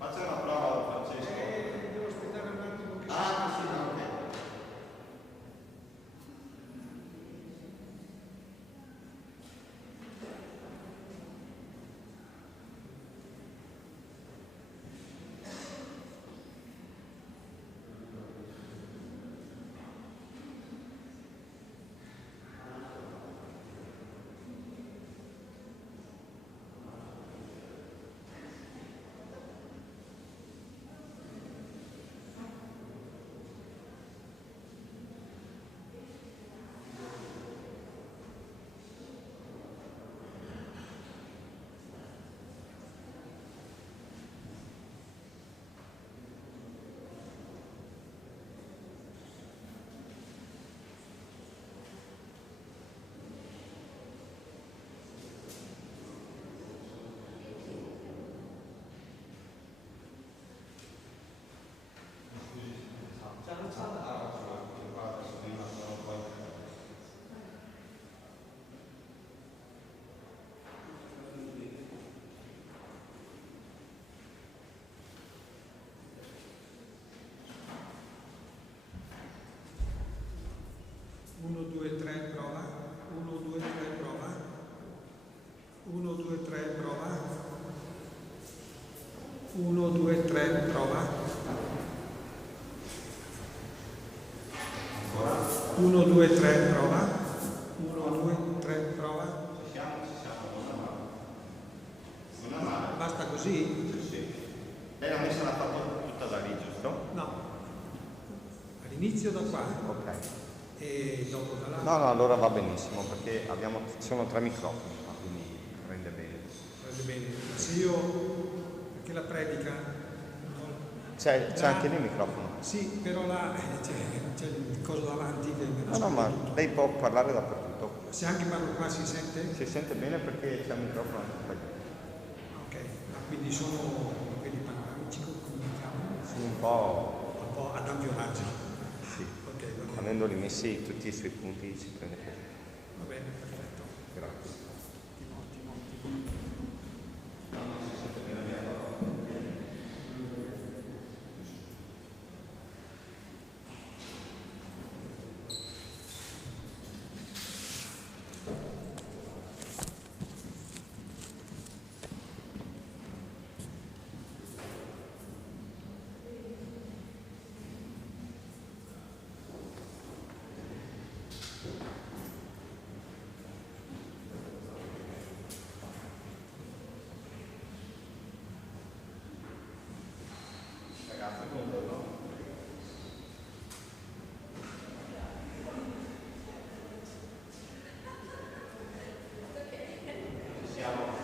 Faccia una prova, Francesco. Devo aspettare un attimo che Ah, sì, no, ok. Uno, due, tre, prova. 1, 2, 3, prova. 1, 2, 3, prova. 1, 2, 3, prova. 1, 2, 3, prova. 1, 2, 3, prova. Ci siamo, non è male. Basta così? Sì, sì. Lei la messa l'ha fatto tutta da lì, giusto? No. All'inizio da qua Ok. e dopo da là. No, allora va benissimo, perché sono 3 microfoni, quindi rende bene. Prende bene. Se io, perché la predica... C'è anche lì il microfono. Sì, però là c'è il coso davanti che me No, ma lei può parlare dappertutto. Se anche parlo qua si sente? Si sente bene perché c'è il microfono anche qua. Ok, ma quindi sono quelli panoramici, comunichiamo? Sì, un po'. Ad ampio raggio. Sì. Ok, va bene. Avendoli messi tutti i suoi punti si prende bene. Va bene, perfetto. Grazie. Ottimo. Ragazzi, buongiorno. Ci siamo.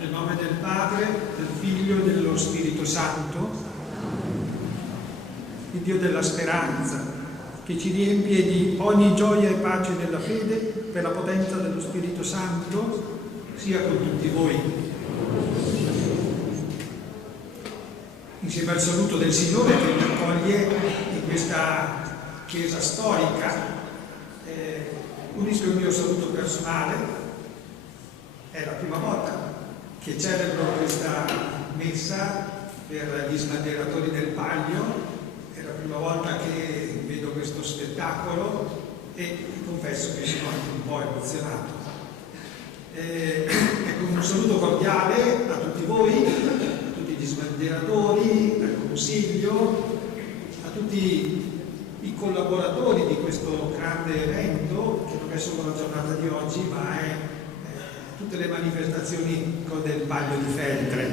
Nel nome del Padre, del Figlio e dello Spirito Santo, il Dio della speranza, che ci riempie di ogni gioia e pace della fede per la potenza dello Spirito Santo, sia con tutti voi. Insieme al saluto del Signore che mi accoglie in questa chiesa storica, unisco il mio saluto personale. È la prima volta che celebro questa messa per gli sbandieratori del Palio, è la prima volta che vedo questo spettacolo e confesso che sono anche un po' emozionato. Ecco, un saluto cordiale a tutti voi, a tutti gli sbandieratori, al Consiglio, a tutti i collaboratori di questo grande evento, che non è solo la giornata di oggi, ma è tutte le manifestazioni del Palio di Feltre.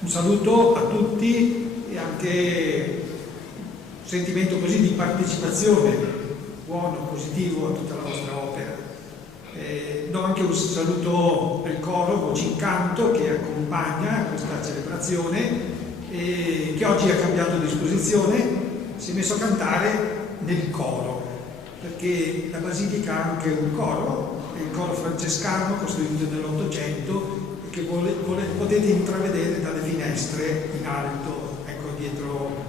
Un saluto a tutti e anche un sentimento così di partecipazione buono, positivo a tutta la vostra opera. Do anche un saluto al coro Voci in Canto che accompagna questa celebrazione e che oggi ha cambiato disposizione, si è messo a cantare nel coro, perché la Basilica ha anche un coro, è il coro francescano costruito nell'Ottocento, che potete intravedere dalle finestre in alto, ecco, dietro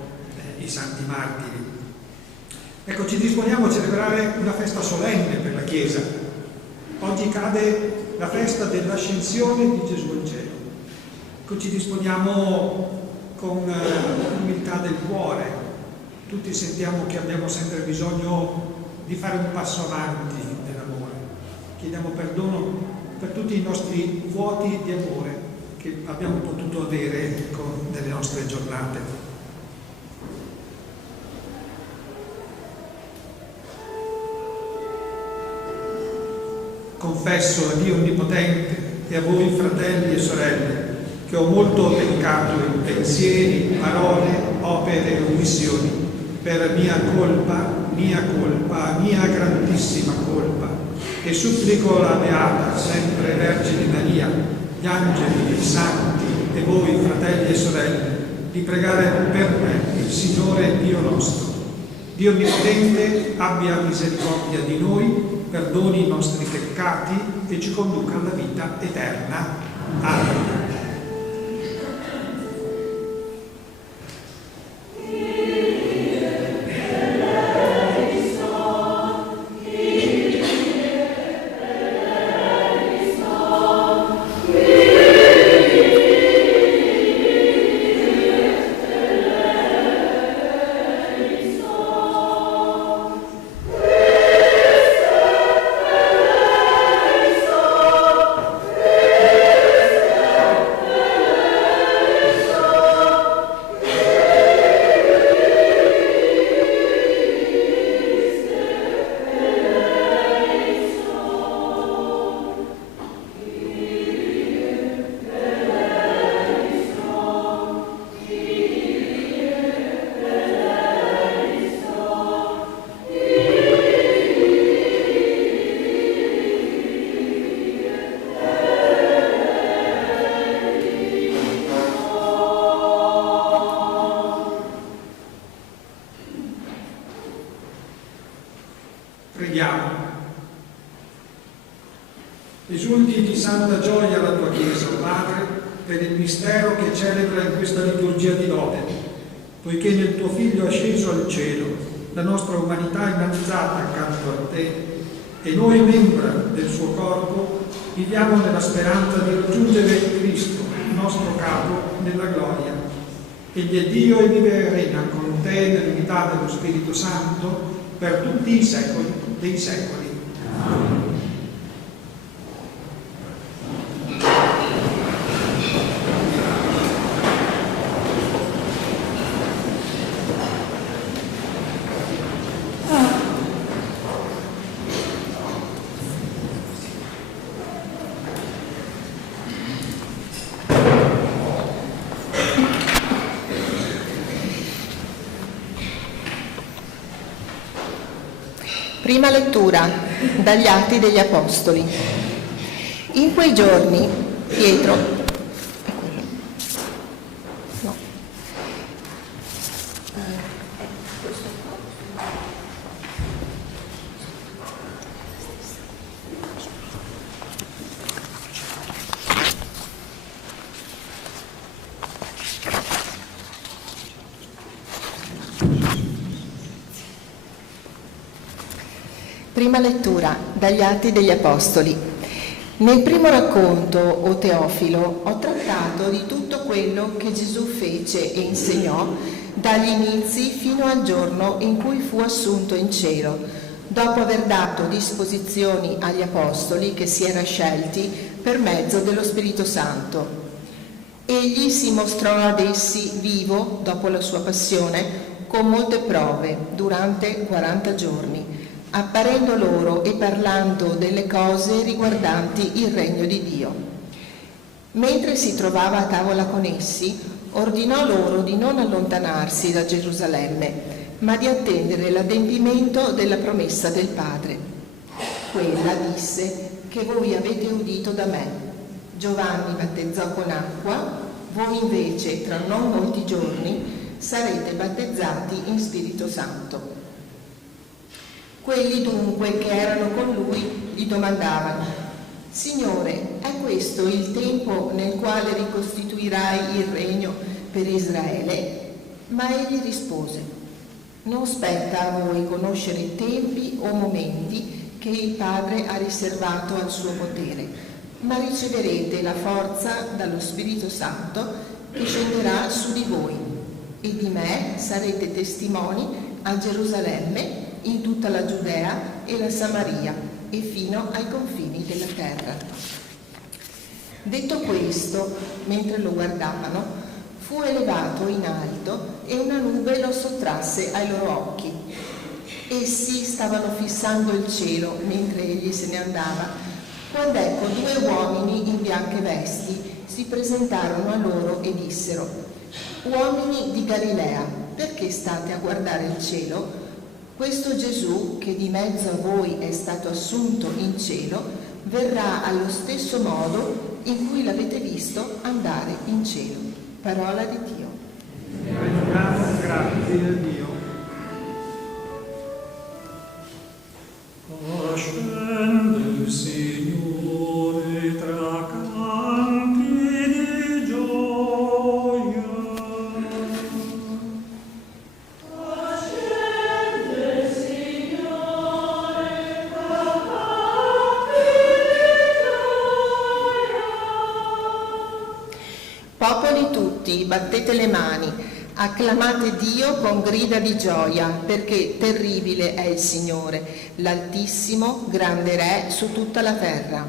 i Santi Martiri. Ecco, ci disponiamo a celebrare una festa solenne per la Chiesa. Oggi cade la festa dell'ascensione di Gesù al cielo. Ecco, ci disponiamo con l'umiltà del cuore. Tutti sentiamo che abbiamo sempre bisogno di fare un passo avanti nell'amore. Chiediamo perdono per tutti i nostri vuoti di amore che abbiamo potuto avere nelle nostre giornate. Confesso a Dio Onnipotente e a voi, fratelli e sorelle, che ho molto peccato in pensieri, parole, opere e omissioni, per mia grandissima colpa, e supplico la Beata, sempre Vergine Maria, gli angeli, i santi e voi, fratelli e sorelle, di pregare per me, il Signore Dio nostro. Dio Onnipotente abbia misericordia di noi, perdoni i nostri peccati e ci conduca alla vita eterna. Amen. Preghiamo. Esulti di santa gioia la tua Chiesa, Padre, per il mistero che celebra in questa liturgia di lode, poiché nel tuo Figlio asceso al cielo, la nostra umanità è innalzata accanto a te, e noi, membra del suo corpo, viviamo nella speranza di raggiungere Cristo, il nostro capo, nella gloria. Egli è Dio e vive e regna con te nell'unità dello Spirito Santo per tutti i secoli dei secoli. Amen. Prima lettura dagli Atti degli Apostoli. In quei giorni Pietro, no. Prima lettura dagli Atti degli Apostoli. Nel primo racconto, o Teofilo, ho trattato di tutto quello che Gesù fece e insegnò dagli inizi fino al giorno in cui fu assunto in cielo, dopo aver dato disposizioni agli Apostoli che si era scelti per mezzo dello Spirito Santo. Egli si mostrò ad essi vivo dopo la sua passione con molte prove durante 40 giorni, apparendo loro e parlando delle cose riguardanti il regno di Dio. Mentre si trovava a tavola con essi, ordinò loro di non allontanarsi da Gerusalemme, ma di attendere l'adempimento della promessa del Padre. Quella disse che voi avete udito da me. Giovanni battezzò con acqua, voi invece tra non molti giorni sarete battezzati in Spirito Santo. Quelli dunque che erano con lui gli domandavano: Signore, è questo il tempo nel quale ricostituirai il regno per Israele? Ma egli rispose: non spetta a voi conoscere tempi o momenti che il Padre ha riservato al suo potere, ma riceverete la forza dallo Spirito Santo che scenderà su di voi, e di me sarete testimoni a Gerusalemme, in tutta la Giudea e la Samaria e fino ai confini della terra. Detto questo, mentre lo guardavano, fu elevato in alto e una nube lo sottrasse ai loro occhi. Essi stavano fissando il cielo mentre egli se ne andava, quando ecco 2 uomini in bianche vesti si presentarono a loro e dissero: uomini di Galilea, perché state a guardare il cielo? Questo Gesù, che di mezzo a voi è stato assunto in cielo, verrà allo stesso modo in cui l'avete visto andare in cielo. Parola di Dio. Rendiamo grazie a Dio. Ascende il Signore tra canti di gioia. Popoli tutti, battete le mani, acclamate Dio con grida di gioia, perché terribile è il Signore, l'Altissimo, grande Re su tutta la terra.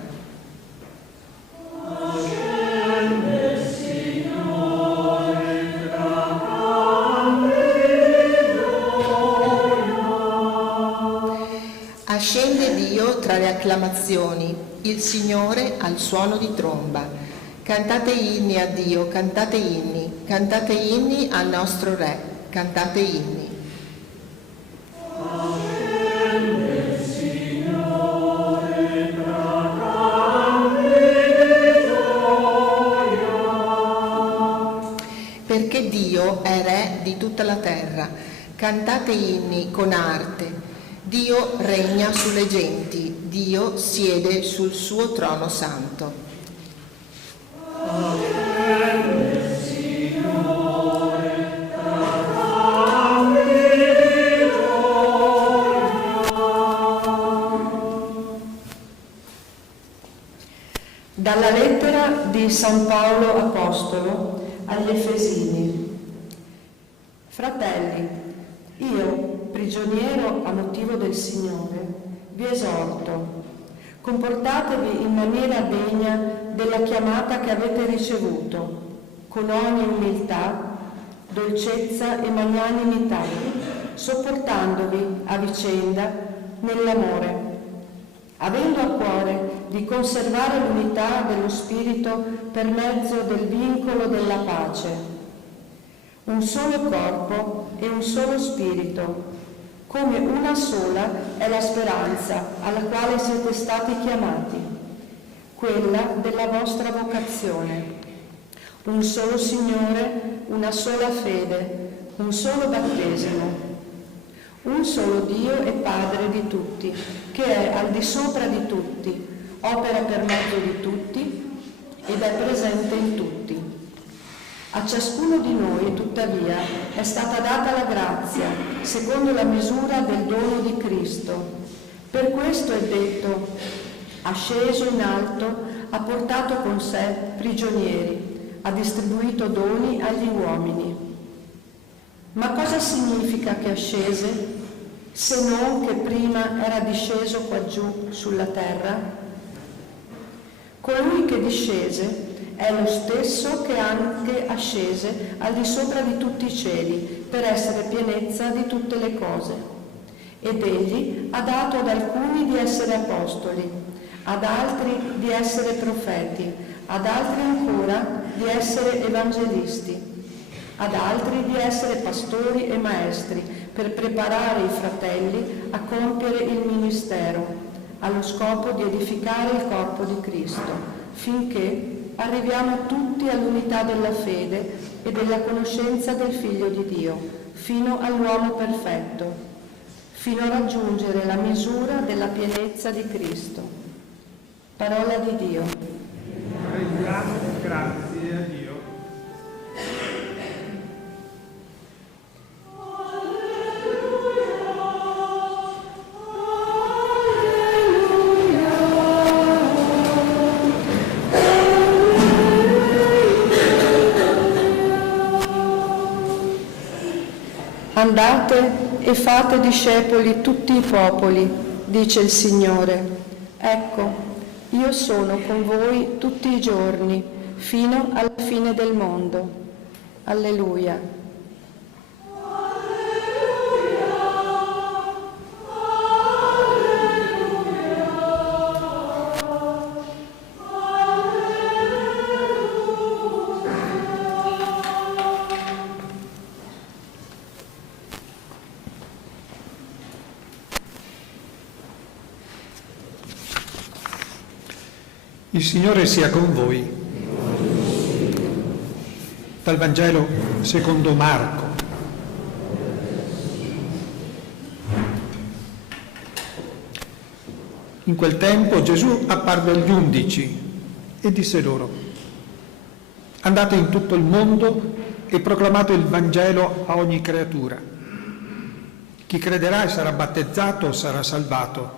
Ascende Dio tra le acclamazioni, il Signore al suono di tromba. Cantate inni a Dio, cantate inni al nostro Re, cantate inni. Perché Dio è Re di tutta la terra, cantate inni con arte. Dio regna sulle genti, Dio siede sul suo trono santo. Dalla lettera di San Paolo Apostolo agli Efesini. Fratelli, io, prigioniero a motivo del Signore, vi esorto: comportatevi in maniera degna della chiamata che avete ricevuto, con ogni umiltà, dolcezza e magnanimità, sopportandovi a vicenda nell'amore, avendo a cuore di conservare l'unità dello Spirito per mezzo del vincolo della pace. Un solo corpo e un solo Spirito, come una sola è la speranza alla quale siete stati chiamati. quella della vostra vocazione. Un solo Signore, una sola fede, un solo battesimo. Un solo Dio e Padre di tutti, che è al di sopra di tutti, opera per mezzo di tutti ed è presente in tutti. A ciascuno di noi, tuttavia, è stata data la grazia, secondo la misura del dono di Cristo. Per questo è detto: ha sceso in alto, ha portato con sé prigionieri, ha distribuito doni agli uomini. Ma cosa significa che ascese, se non che prima era disceso qua giù sulla terra? Colui che discese è lo stesso che anche ascese al di sopra di tutti i cieli per essere pienezza di tutte le cose. Ed egli ha dato ad alcuni di essere apostoli, ad altri di essere profeti, ad altri ancora di essere evangelisti, ad altri di essere pastori e maestri, per preparare i fratelli a compiere il ministero, allo scopo di edificare il corpo di Cristo, finché arriviamo tutti all'unità della fede e della conoscenza del Figlio di Dio, fino all'uomo perfetto, fino a raggiungere la misura della pienezza di Cristo. Parola di Dio. Rendiamo grazie a Dio. Andate e fate discepoli tutti i popoli, dice il Signore. Ecco, io sono con voi tutti i giorni, fino alla fine del mondo. Alleluia. Il Signore sia con voi. Dal Vangelo secondo Marco. In quel tempo Gesù apparve agli 11 e disse loro: andate in tutto il mondo e proclamate il Vangelo a ogni creatura. Chi crederà e sarà battezzato sarà salvato,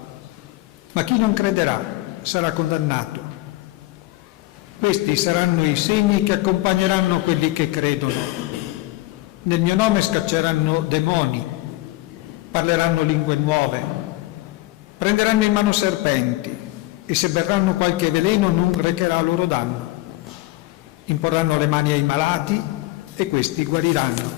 ma chi non crederà sarà condannato. Questi saranno i segni che accompagneranno quelli che credono. Nel mio nome scacceranno demoni, parleranno lingue nuove, prenderanno in mano serpenti e se berranno qualche veleno non recherà loro danno. Imporranno le mani ai malati e questi guariranno.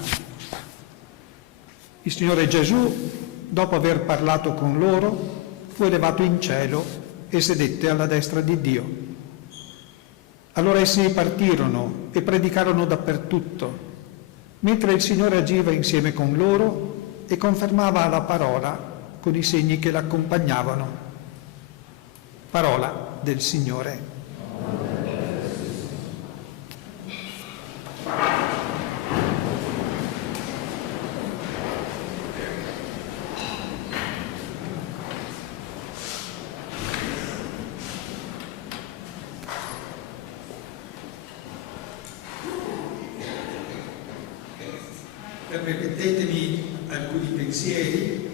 Il Signore Gesù, dopo aver parlato con loro, fu elevato in cielo e sedette alla destra di Dio. Allora essi partirono e predicarono dappertutto, mentre il Signore agiva insieme con loro e confermava la parola con i segni che l'accompagnavano. Parola del Signore. Permettetemi alcuni pensieri.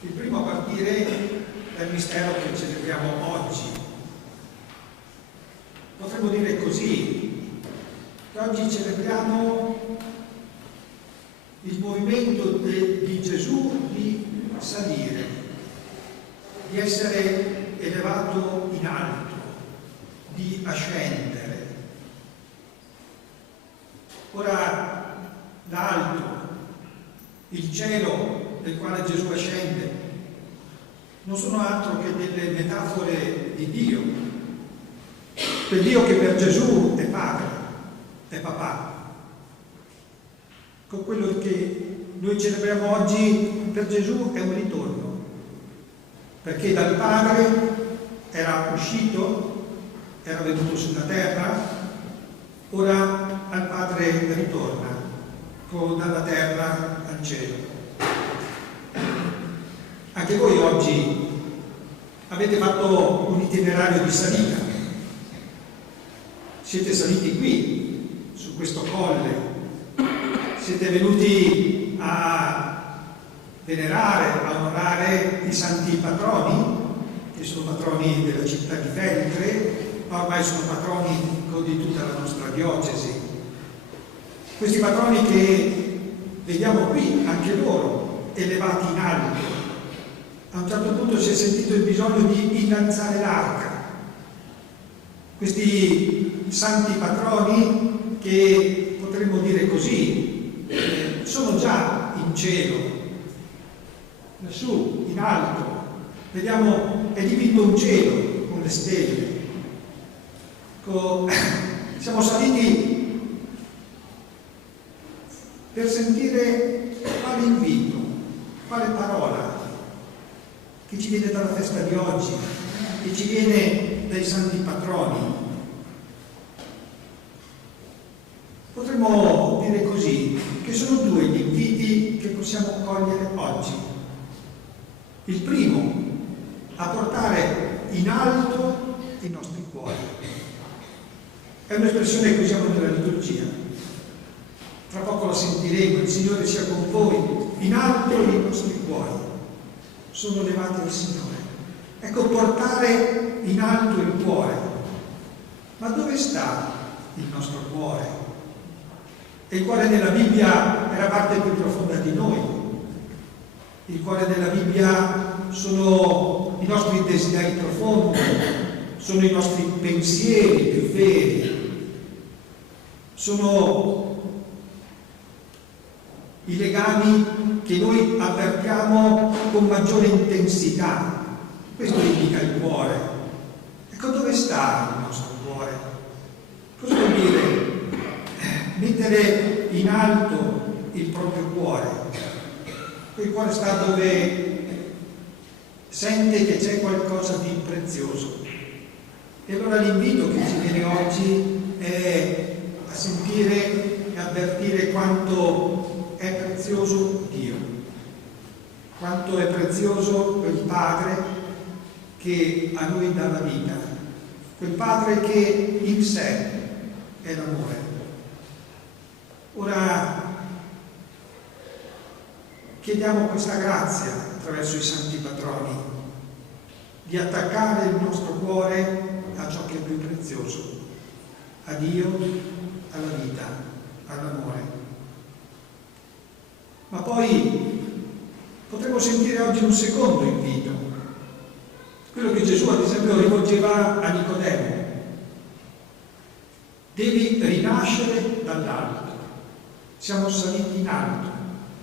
Il primo a partire dal mistero che celebriamo oggi. Potremmo dire così, che oggi celebriamo il movimento di Gesù di salire, di essere elevato in alto, di ascendere. Ora, l'alto, il cielo nel quale Gesù ascende, non sono altro che delle metafore di Dio, quel Dio che per Gesù è padre, è papà. Con quello che noi celebriamo oggi per Gesù è un ritorno, perché dal padre era uscito era venuto sulla terra, ora al Padre ritorna, dalla terra al cielo. Anche voi oggi avete fatto un itinerario di salita, siete saliti qui, su questo colle, siete venuti a venerare, a onorare i santi patroni, che sono patroni della città di Feltre, ma ormai sono patroni di tutta la nostra diocesi. Questi patroni che vediamo qui, anche loro, elevati in alto. A un certo punto si è sentito il bisogno di innalzare l'arca. Questi santi patroni che, potremmo dire così, sono già in cielo, lassù, in alto. Vediamo, è dipinto un cielo con le stelle. Siamo saliti per sentire quale invito, quale parola che ci viene dalla festa di oggi, che ci viene dai santi patroni. Potremmo dire così, che sono due gli inviti che possiamo cogliere oggi. Il primo, a portare in alto i nostri cuori. È un'espressione che usiamo nella liturgia. Tra poco la sentiremo, il Signore sia con voi, in alto i nostri cuori sono levati al Signore. Ecco, portare in alto il cuore. Ma dove sta il nostro cuore? E il cuore nella Bibbia è la parte più profonda di noi. Il cuore nella Bibbia sono i nostri desideri profondi, sono i nostri pensieri più veri, sono i legami che noi avvertiamo con maggiore intensità. Questo indica il cuore. Ecco, dove sta il nostro cuore? Cosa vuol dire mettere in alto il proprio cuore? Il cuore sta dove sente che c'è qualcosa di prezioso. E allora l'invito che ci viene oggi è a sentire e avvertire quanto è prezioso Dio, quanto è prezioso quel Padre che a noi dà la vita, quel Padre che in sé è l'amore. Ora chiediamo questa grazia attraverso i santi patroni di attaccare il nostro cuore a ciò che è più prezioso, a Dio, alla vita, all'amore. Ma poi potremmo sentire oggi un secondo invito, quello che Gesù ad esempio rivolgeva a Nicodemo. Devi rinascere dall'alto. Siamo saliti in alto,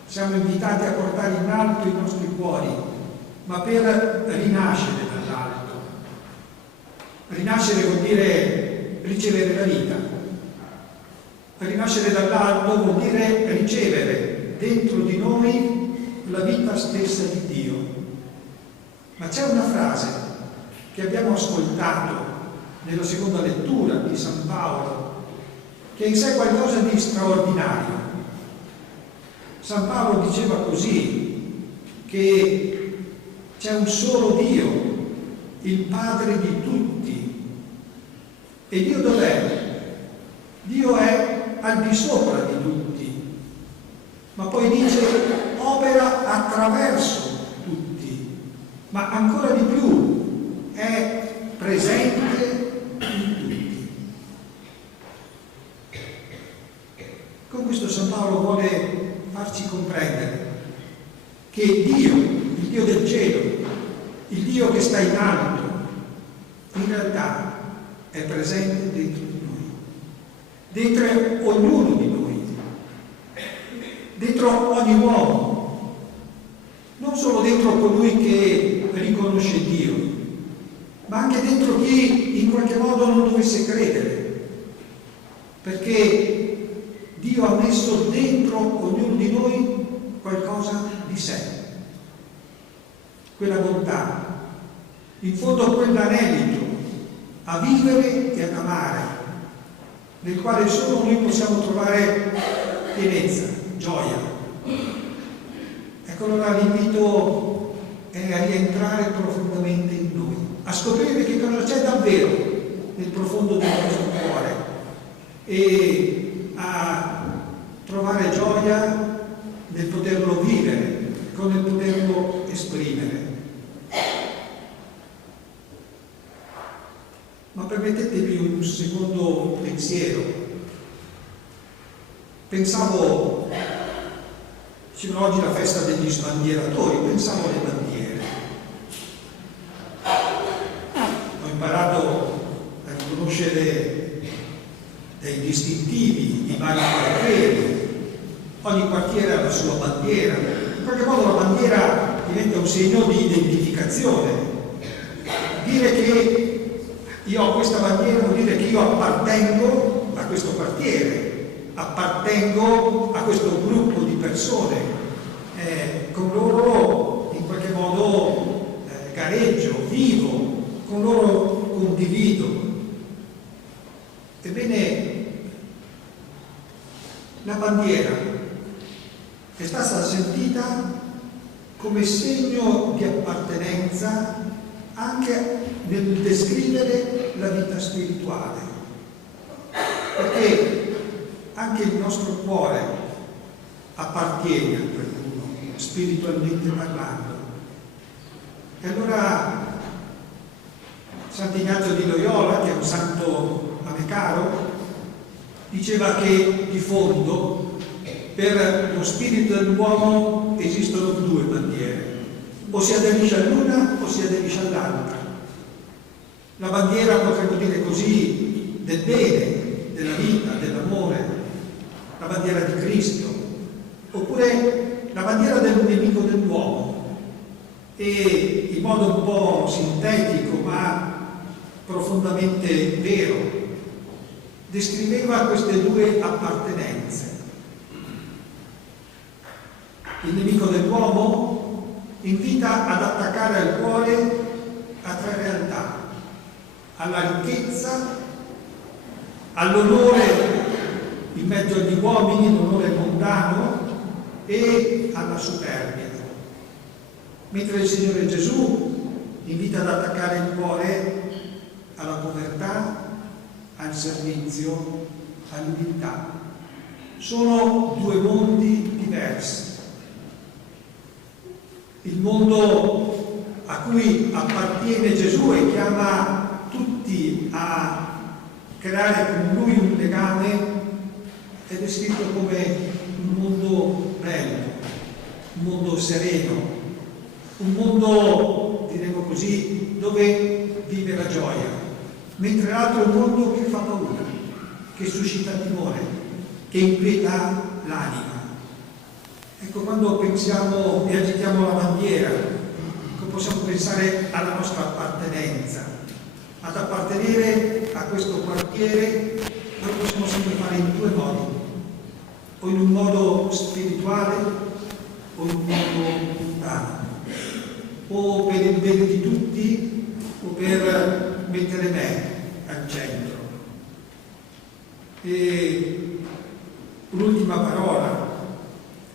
siamo invitati a portare in alto i nostri cuori, ma per rinascere dall'alto. Rinascere vuol dire ricevere la vita. Rinascere dall'alto vuol dire ricevere dentro di noi la vita stessa di Dio. Ma c'è una frase che abbiamo ascoltato nella seconda lettura di San Paolo, che è in sé qualcosa di straordinario. San Paolo diceva così, che c'è un solo Dio, il Padre di tutti. E Dio dov'è? Dio è al di sopra di tutti, ma poi dice opera attraverso tutti, ma ancora di più è presente in tutti. Con questo San Paolo vuole farci comprendere che Dio, il Dio del cielo, il Dio che sta in alto, in realtà è presente dentro di noi, dentro ognuno di noi, dentro ogni uomo, non solo dentro colui che riconosce Dio, ma anche dentro chi in qualche modo non dovesse credere, perché Dio ha messo dentro ognuno di noi qualcosa di sé, quella bontà, in fondo quell'anelito a vivere e ad amare, nel quale solo noi possiamo trovare pienezza, gioia. Ecco, allora l'invito è a rientrare profondamente in noi, a scoprire che cosa c'è davvero nel profondo del nostro cuore e a trovare gioia nel poterlo vivere, nel poterlo esprimere. Ma permettetemi un secondo pensiero. Pensavo, dicevano oggi la festa degli sbandieratori, pensavo alle bandiere. Ho imparato a riconoscere dei distintivi, i vari quartieri. Ogni quartiere ha la sua bandiera. In qualche modo la bandiera diventa un segno di identificazione. Dire che io ho questa bandiera vuol dire che io appartengo a questo quartiere, appartengo a questo gruppo di persone, con loro in qualche modo gareggio, vivo, con loro condivido. Ebbene, la bandiera è stata sentita come segno di appartenenza anche nel descrivere la vita spirituale, perché anche il nostro cuore appartiene a qualcuno, spiritualmente parlando. E allora Sant'Ignazio di Loyola, che è un santo a me caro, diceva che di fondo per lo spirito dell'uomo esistono due bandiere: o si aderisce all'una o si aderisce all'altra. La bandiera, potremmo dire così, del bene, della vita, dell'amore, la bandiera di Cristo, oppure la bandiera del nemico dell'uomo. E in modo un po' sintetico ma profondamente vero descriveva queste due appartenenze. Il nemico dell'uomo invita ad attaccare al cuore a tre realtà: alla ricchezza, all'onore in mezzo agli uomini, l'onore mondano, e alla superbia. Mentre il Signore Gesù invita ad attaccare il cuore alla povertà, al servizio, all'umiltà. Sono due mondi diversi. Il mondo a cui appartiene Gesù e chiama tutti a creare con lui un legame è descritto come un mondo bello, un mondo sereno, un mondo, diremo così, dove vive la gioia, mentre l'altro è un mondo che fa paura, che suscita timore, che inquieta l'anima. Ecco, quando pensiamo e agitiamo la bandiera, possiamo pensare alla nostra appartenenza, ad appartenere a questo quartiere. Lo possiamo sempre fare in due modi: o in un modo spirituale o in un modo mundano, o per il bene di tutti o per mettere me al centro. E l'ultima parola,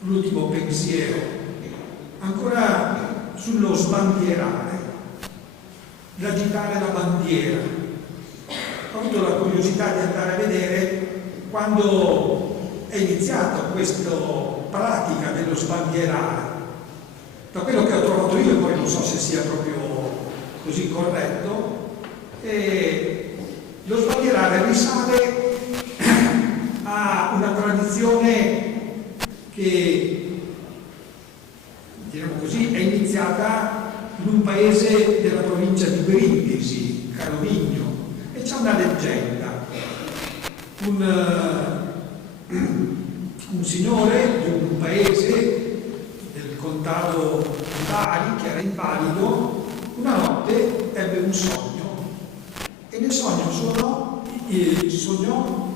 l'ultimo pensiero, ancora sullo sbandierare, l'agitare la bandiera. Ho avuto la curiosità di andare a vedere quando è iniziata questa pratica dello sbandierare. Da quello che ho trovato io, poi non so se sia proprio così corretto, lo sbandierare risale a una tradizione che, diciamo così, è iniziata in un paese della provincia di Brindisi, Carovigno, e c'è una leggenda. Un signore di un paese del contado di Bari, che era invalido, una notte ebbe un sogno, e nel sogno sognò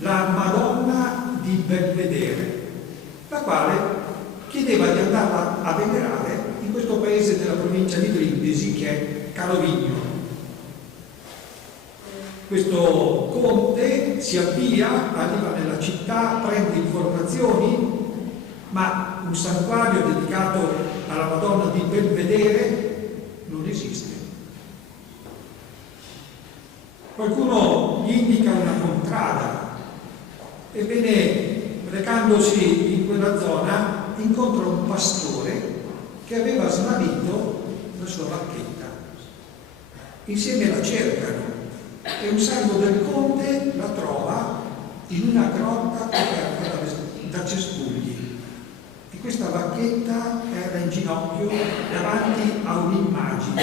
la Madonna di Belvedere, la quale chiedeva di andarla a venerare in questo paese della provincia di Brindisi che è Carovigno. Questo conte si avvia, arriva nella città, prende informazioni, ma un santuario dedicato alla Madonna di Belvedere non esiste. Qualcuno gli indica una contrada, ebbene, recandosi in quella zona, incontra un pastore che aveva smarrito la sua vacchetta. Insieme la cercano e un servo del conte la trova in una grotta coperta da cespugli. E questa vacchetta era in ginocchio davanti a un'immagine,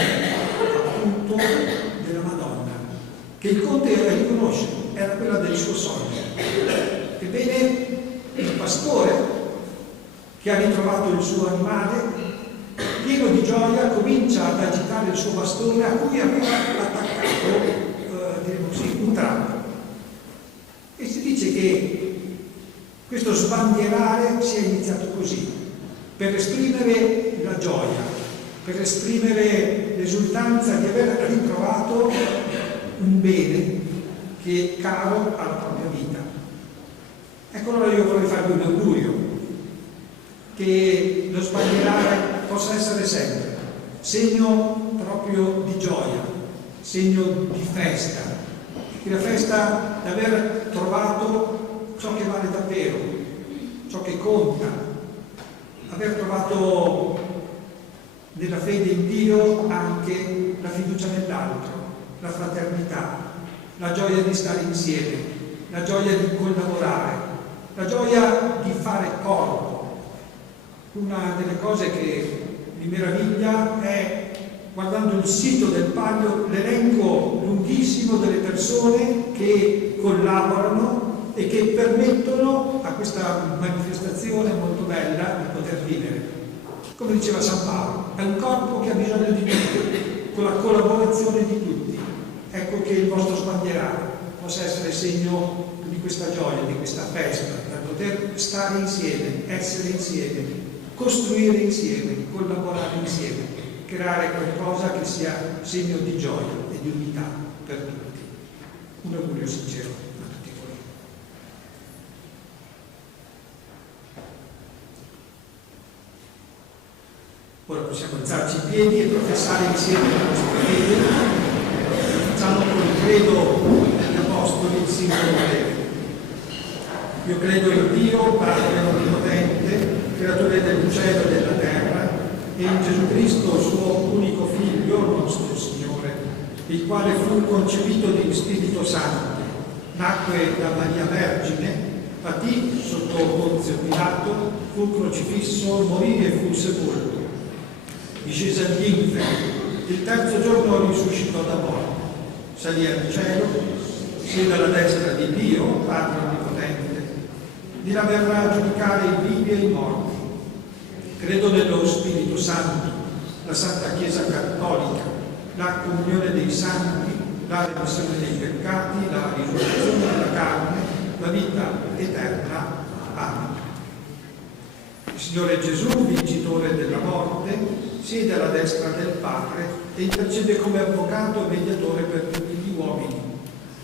appunto, della Madonna, che il conte riconosce, era quella del suo sogno. Ebbene, il pastore, che ha ritrovato il suo animale, pieno di gioia, comincia ad agitare il suo bastone a cui aveva attaccato un trappo. E si dice che questo sbandierare sia iniziato così, per esprimere la gioia, per esprimere l'esultanza di aver ritrovato un bene che è caro alla propria vita. Ecco, allora io vorrei farvi un augurio, che lo sbandierare possa essere sempre segno proprio di gioia, segno di festa, che la festa di aver trovato ciò che vale davvero, ciò che conta, aver trovato nella fede in Dio anche la fiducia nell'altro, la fraternità, la gioia di stare insieme, la gioia di collaborare, la gioia di fare corpo. Una delle cose che mi meraviglia è, guardando il sito del Palio, l'elenco lunghissimo delle persone che collaborano e che permettono a questa manifestazione molto bella di poter vivere. Come diceva San Paolo, è un corpo che ha bisogno di tutti, con la collaborazione di tutti. Ecco che il vostro sbandierare possa essere segno di questa gioia, di questa festa, da poter stare insieme, essere insieme, costruire insieme, collaborare insieme, creare qualcosa che sia segno di gioia e di unità per tutti. Un augurio sincero a tutti voi. Ora possiamo alzarci in piedi e professare insieme la nostra fede. Facciamo col credo degli Apostoli il singolo credo. Io credo in Dio, Padre Onnipotente, creatore del cielo e della terra, e in Gesù Cristo, suo unico Figlio, nostro Signore, il quale fu concepito di Spirito Santo, nacque da Maria Vergine, patì sotto Ponzio Pilato, fu crocifisso, morì e fu sepolto. Discese agli inferi, il terzo giorno risuscitò da morte, salì al cielo, siede alla destra di Dio, Padre Onnipotente, di là verrà a giudicare i vivi e i morti. Credo nello Spirito Santo, la Santa Chiesa Cattolica, la comunione dei santi, la remissione dei peccati, la risurrezione della carne, la vita eterna. Amen. Il Signore Gesù, vincitore della morte, siede alla destra del Padre e intercede come avvocato e mediatore per tutti gli uomini.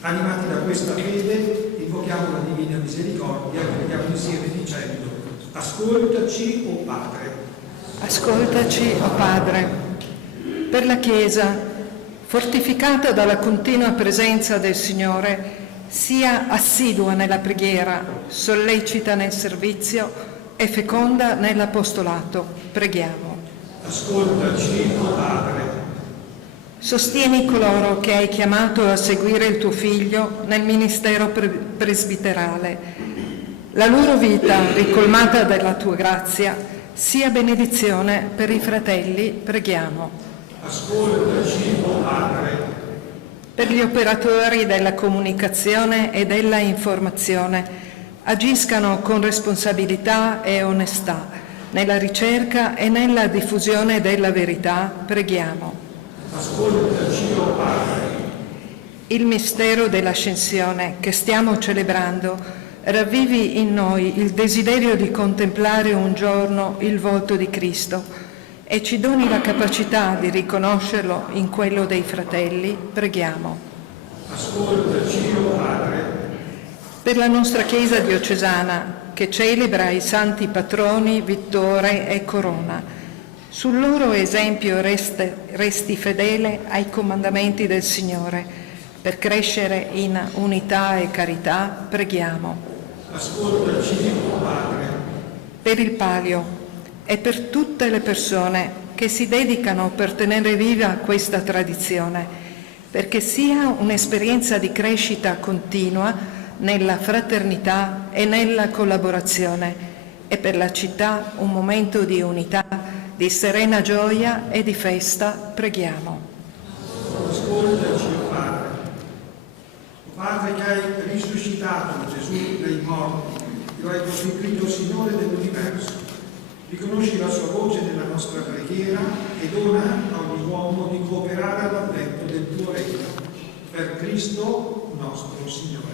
Animati da questa fede, invochiamo la Divina Misericordia e preghiamo insieme dicendo: ascoltaci, o Padre. Ascoltaci, o Padre. Per la Chiesa, fortificata dalla continua presenza del Signore, sia assidua nella preghiera, sollecita nel servizio e feconda nell'apostolato. Preghiamo. Ascoltaci, o Padre. Sostieni coloro che hai chiamato a seguire il tuo Figlio nel ministero presbiterale. La loro vita, ricolmata dalla tua grazia, sia benedizione per i fratelli. Preghiamo. Ascoltaci, o Padre. Per gli operatori della comunicazione e della informazione, agiscano con responsabilità e onestà nella ricerca e nella diffusione della verità. Preghiamo. Ascoltaci, o Padre. Il mistero dell'Ascensione che stiamo celebrando ravvivi in noi il desiderio di contemplare un giorno il volto di Cristo e ci doni la capacità di riconoscerlo in quello dei fratelli. Preghiamo. Ascoltaci, o Padre. Per la nostra Chiesa diocesana, che celebra i santi patroni Vittore e Corona, sul loro esempio resti fedele ai comandamenti del Signore. Per crescere in unità e carità, preghiamo. Ascoltaci, o Padre. Per il Palio e per tutte le persone che si dedicano per tenere viva questa tradizione, perché sia un'esperienza di crescita continua nella fraternità e nella collaborazione, e per la città un momento di unità, di serena gioia e di festa, preghiamo. Ascoltaci, o Padre. O Padre, che hai risuscitato Gesù dai morti, lo hai costituito Signore dell'universo, riconosci la sua voce nella nostra preghiera e dona a ogni uomo di cooperare all'avvento del tuo regno. Per Cristo nostro Signore.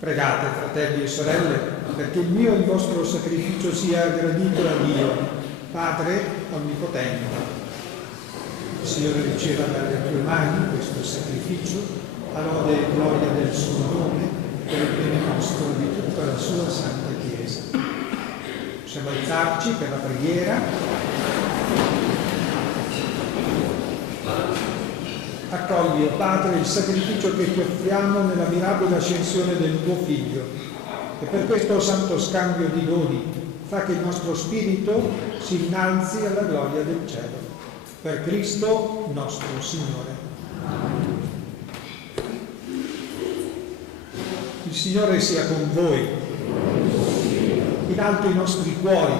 Pregate, fratelli e sorelle, perché il mio e il vostro sacrificio sia gradito a Dio, Padre Onnipotente. Il Signore riceva dalle tue mani questo sacrificio, a lode e gloria del suo nome, per il bene nostro e di tutta la sua Santa Chiesa. Possiamo alzarci per la preghiera. Accogli, o Padre, il sacrificio che ti offriamo nella mirabile ascensione del tuo Figlio, e per questo santo scambio di doni fa che il nostro spirito si innalzi alla gloria del cielo. Per Cristo nostro Signore. Il Signore sia con voi. In alto i nostri cuori.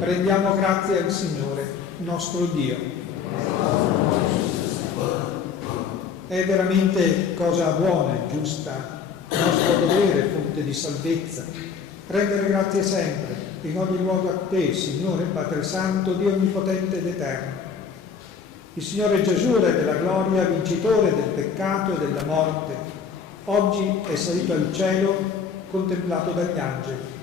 Rendiamo grazie al Signore, nostro Dio. È veramente cosa buona e giusta, nostro dovere, fonte di salvezza, rendere grazie sempre, in ogni luogo a te, Signore, Padre Santo, Dio Onnipotente ed Eterno. Il Signore Gesù, Re della gloria, vincitore del peccato e della morte, oggi è salito al cielo, contemplato dagli angeli.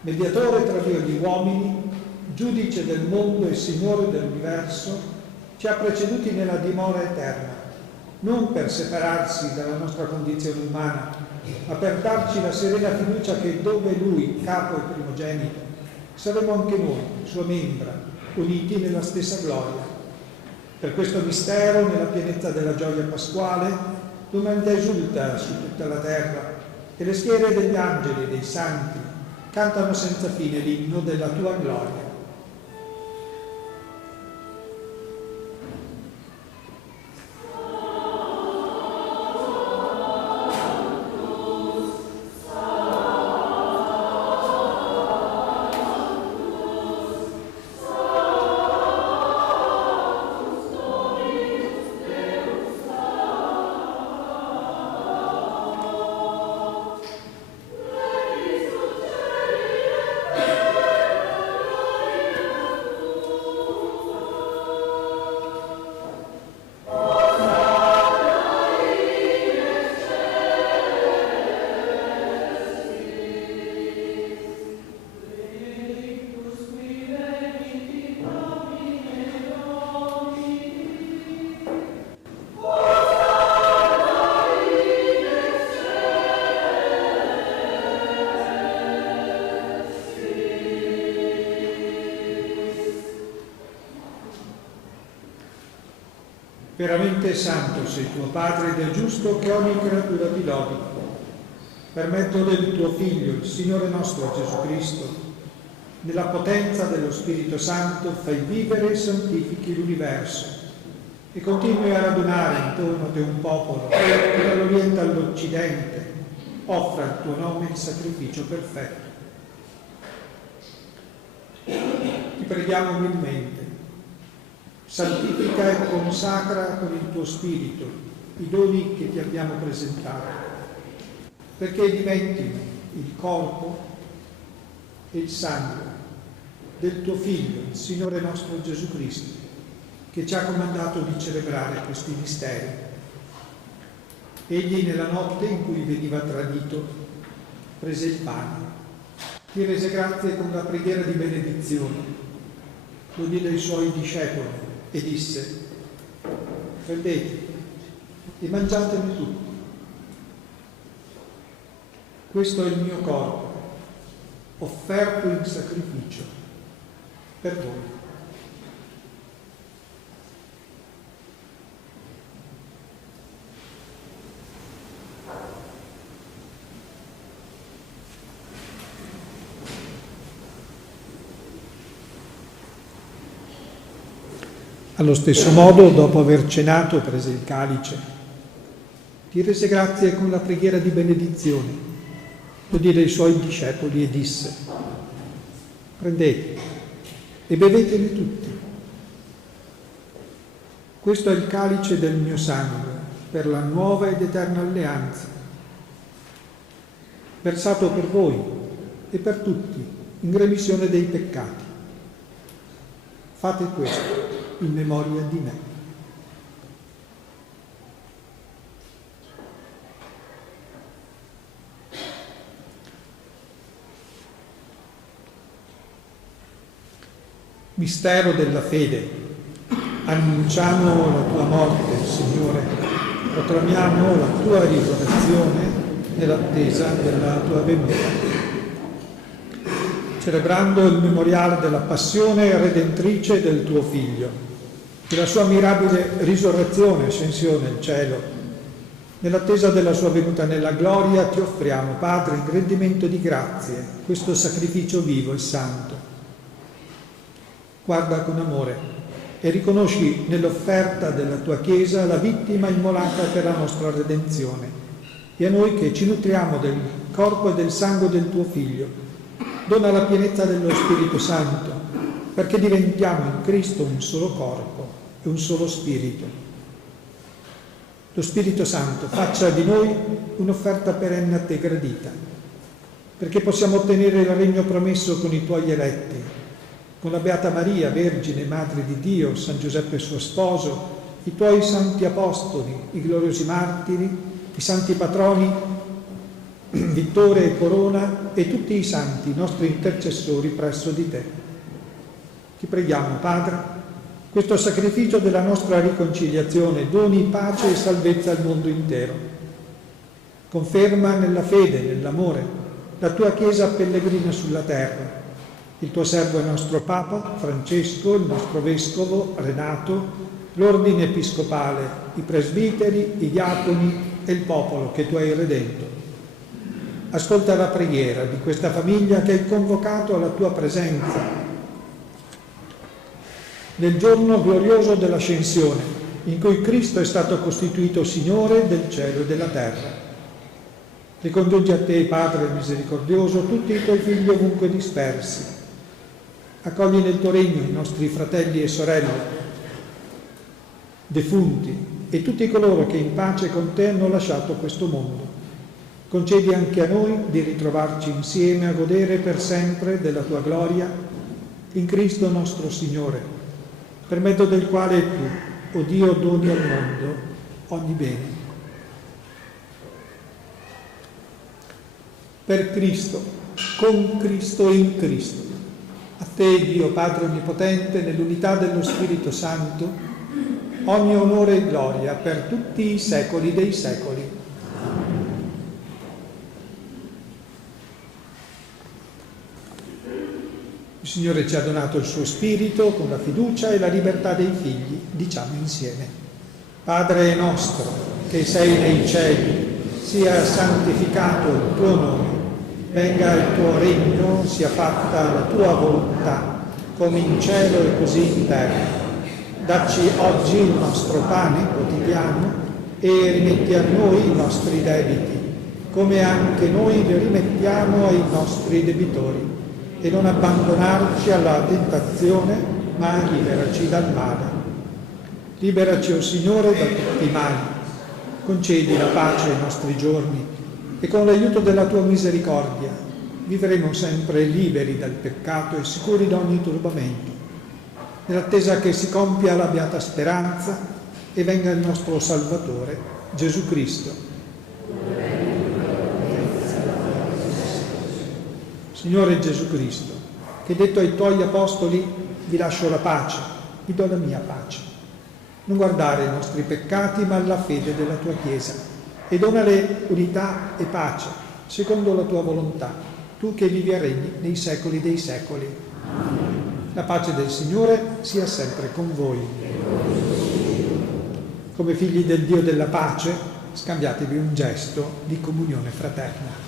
Mediatore tra Dio e gli uomini, giudice del mondo e Signore dell'universo, ci ha preceduti nella dimora eterna, non per separarsi dalla nostra condizione umana, ma per darci la serena fiducia che dove Lui, capo e primogenito, saremo anche noi, sue membra, uniti nella stessa gloria. Per questo mistero, nella pienezza della gioia pasquale, l'umanità esulta su tutta la terra e le schiere degli angeli e dei santi cantano senza fine l'inno della tua gloria. Veramente santo sei tuo Padre ed è giusto che ogni creatura ti lodi. Per mezzo del tuo Figlio, il Signore nostro Gesù Cristo, nella potenza dello Spirito Santo fai vivere e santifichi l'universo e continui a radunare intorno a te un popolo che dall'Oriente all'Occidente offra il tuo nome il sacrificio perfetto. Ti preghiamo umilmente, santifica e consacra con il tuo Spirito i doni che ti abbiamo presentato, perché diventino il corpo e il sangue del tuo Figlio, il Signore nostro Gesù Cristo, che ci ha comandato di celebrare questi misteri. Egli, nella notte in cui veniva tradito, prese il pane, ti rese grazie con la preghiera di benedizione, lo diede ai suoi discepoli e disse: prendete e mangiatene tutti. Questo è il mio corpo, offerto in sacrificio per voi. Allo stesso modo, dopo aver cenato, prese il calice, ti rese grazie con la preghiera di benedizione, lo diede ai suoi discepoli e disse: prendete e bevetene tutti. Questo è il calice del mio sangue per la nuova ed eterna alleanza, versato per voi e per tutti in remissione dei peccati. Fate questo in memoria di me. Mistero della fede. Annunciamo la tua morte, Signore, proclamiamo la tua risurrezione nell'attesa della tua venuta. Celebrando il memoriale della passione redentrice del tuo Figlio, della sua mirabile risurrezione e ascensione al cielo, nell'attesa della sua venuta nella gloria, ti offriamo, Padre, in rendimento di grazie, questo sacrificio vivo e santo. Guarda con amore e riconosci nell'offerta della tua Chiesa la vittima immolata per la nostra redenzione, e a noi che ci nutriamo del corpo e del sangue del tuo Figlio, dona la pienezza dello Spirito Santo, perché diventiamo in Cristo un solo corpo e un solo Spirito. Lo Spirito Santo faccia di noi un'offerta perenne a te gradita, perché possiamo ottenere il regno promesso con i tuoi eletti, con la Beata Maria, Vergine, Madre di Dio, San Giuseppe suo sposo, i tuoi santi apostoli, i gloriosi martiri, i santi patroni, Vittore e Corona, e tutti i santi, nostri intercessori presso di te. Ti preghiamo, Padre, questo sacrificio della nostra riconciliazione doni pace e salvezza al mondo intero. Conferma nella fede, nell'amore, la tua Chiesa pellegrina sulla terra, il tuo servo e nostro Papa, Francesco, il nostro Vescovo, Renato, l'ordine episcopale, i presbiteri, i diaconi e il popolo che tu hai redento. Ascolta la preghiera di questa famiglia che hai convocato alla tua presenza nel giorno glorioso dell'Ascensione, in cui Cristo è stato costituito Signore del cielo e della terra. Ricongiungi a te, Padre misericordioso, tutti i tuoi figli ovunque dispersi. Accogli nel tuo regno i nostri fratelli e sorelle, defunti, e tutti coloro che in pace con te hanno lasciato questo mondo. Concedi anche a noi di ritrovarci insieme a godere per sempre della tua gloria in Cristo nostro Signore, per mezzo del quale tu, o Dio, doni al mondo ogni bene. Per Cristo, con Cristo e in Cristo, a te, Dio Padre Onnipotente, nell'unità dello Spirito Santo, ogni onore e gloria per tutti i secoli dei secoli. Il Signore ci ha donato il suo Spirito con la fiducia e la libertà dei figli. Diciamo insieme: Padre nostro, che sei nei cieli, sia santificato il tuo nome, venga il tuo regno, sia fatta la tua volontà, come in cielo e così in terra. Dacci oggi il nostro pane quotidiano e rimetti a noi i nostri debiti, come anche noi li rimettiamo ai nostri debitori, e non abbandonarci alla tentazione, ma liberaci dal male. Liberaci, o Signore, da tutti i mali. Concedi la pace ai nostri giorni e con l'aiuto della tua misericordia vivremo sempre liberi dal peccato e sicuri da ogni turbamento, nell'attesa che si compia la beata speranza e venga il nostro Salvatore, Gesù Cristo. Signore Gesù Cristo, che detto ai tuoi apostoli: vi lascio la pace, vi do la mia pace. Non guardare i nostri peccati, ma la fede della tua Chiesa, e donale unità e pace, secondo la tua volontà, tu che vivi e regni nei secoli dei secoli. La pace del Signore sia sempre con voi. Come figli del Dio della pace, scambiatevi un gesto di comunione fraterna.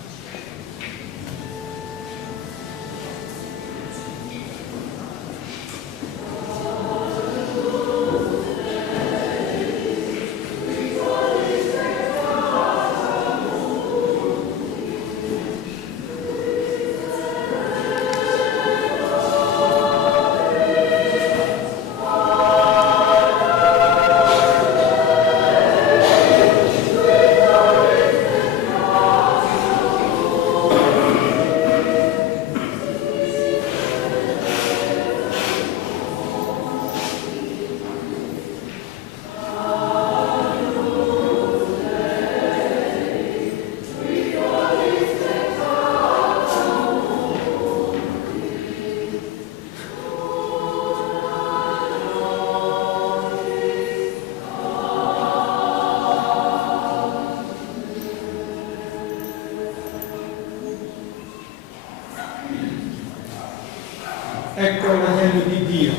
Ecco l'agnello di Dio,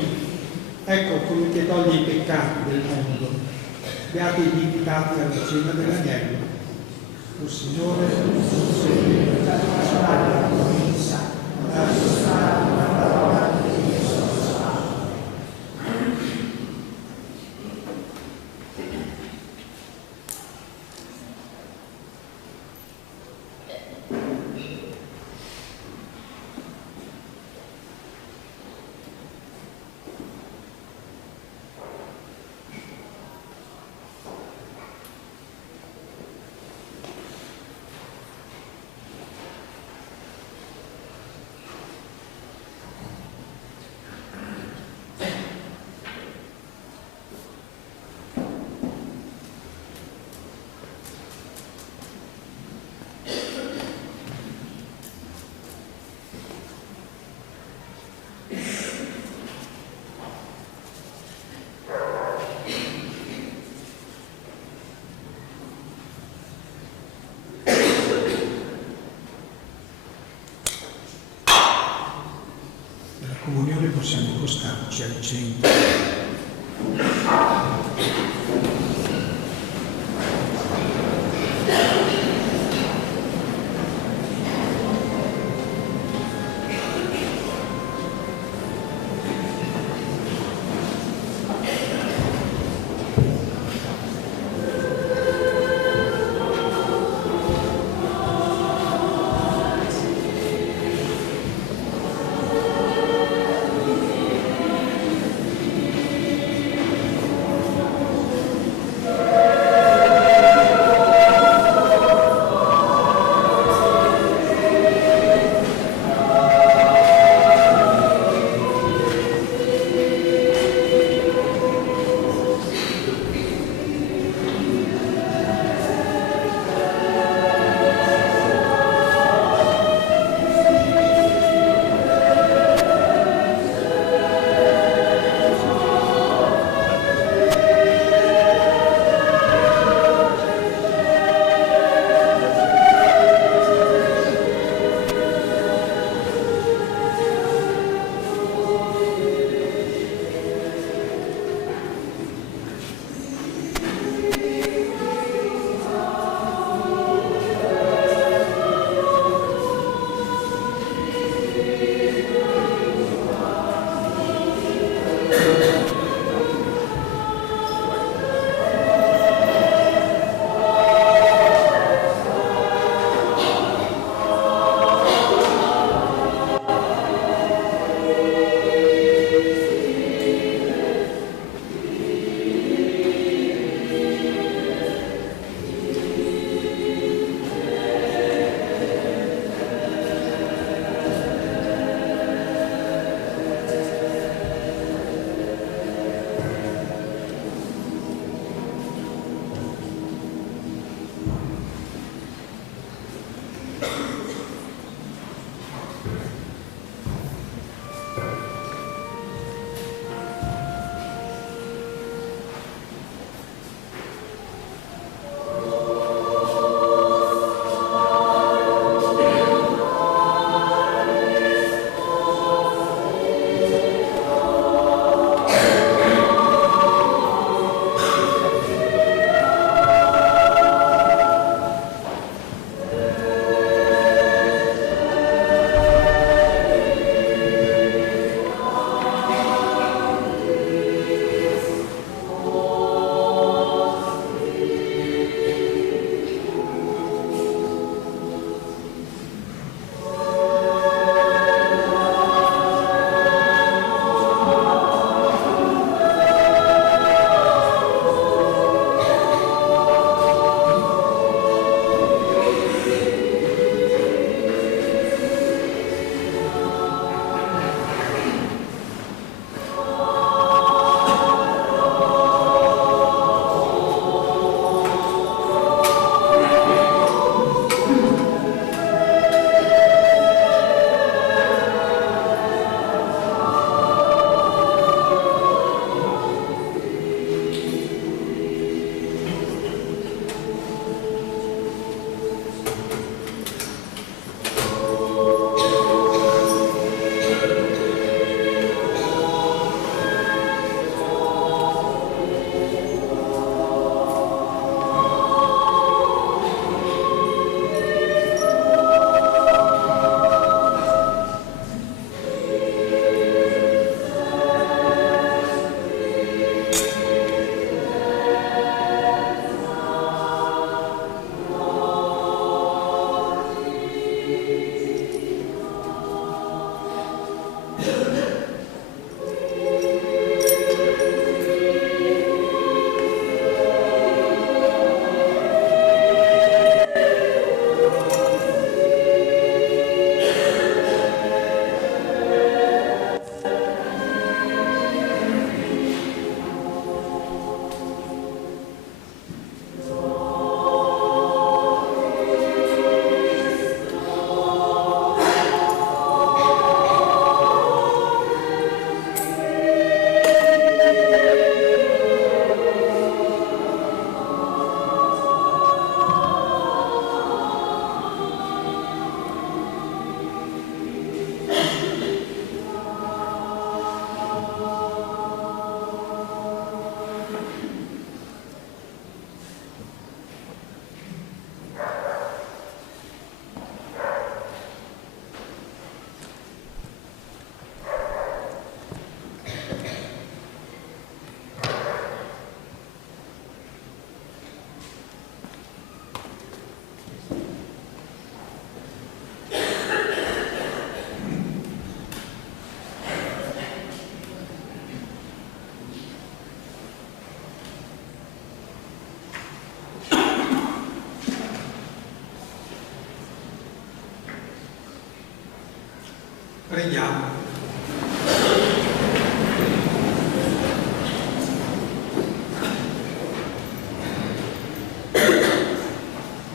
ecco colui che toglie i peccati del mondo. Beati gli invitati alla cena dell'agnello. O Signore, la tua messa, una parola che io sono salvato. Comunione possiamo accostarci al centro.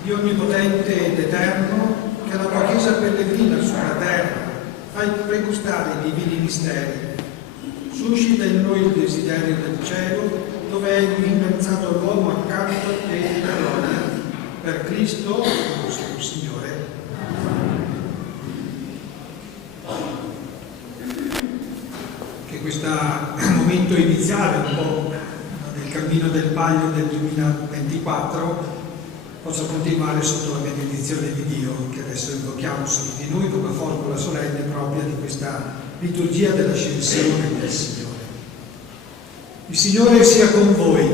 Dio onnipotente ed eterno, che la tua Chiesa pellegrina sulla terra fai pregustare i divini misteri. Suscita in noi il desiderio del cielo, dove hai innalzato l'uomo accanto a te in gloria. Per Cristo, nostro Signore. Che questo momento iniziale, un po' del cammino del Palio del 2024, possa continuare sotto la benedizione di Dio, che adesso invochiamo su di noi come formula solenne propria di questa liturgia dell'ascensione del Signore. Il Signore sia con voi.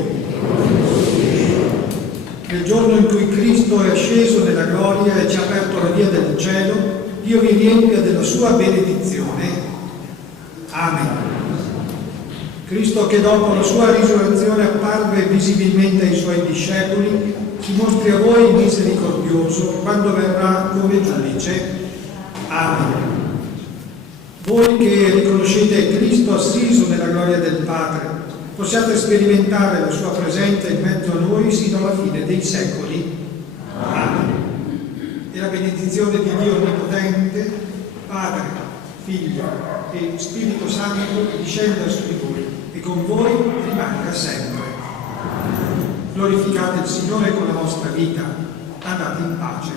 Nel giorno in cui Cristo è asceso nella gloria e ci ha aperto la via del cielo, Dio vi riempia della sua benedizione. Amen. Cristo, che dopo la sua risurrezione apparve visibilmente ai suoi discepoli, si mostri a voi misericordioso quando verrà come giudice. Amen. Voi che riconoscete Cristo assiso nella gloria del Padre, possiate sperimentare la sua presenza in mezzo a noi sino alla fine dei secoli. Amen. E la benedizione di Dio Onnipotente, Padre, Figlio e Spirito Santo discenda su di voi e con voi rimanga sempre. Glorificate il Signore con la vostra vita. Andate in pace.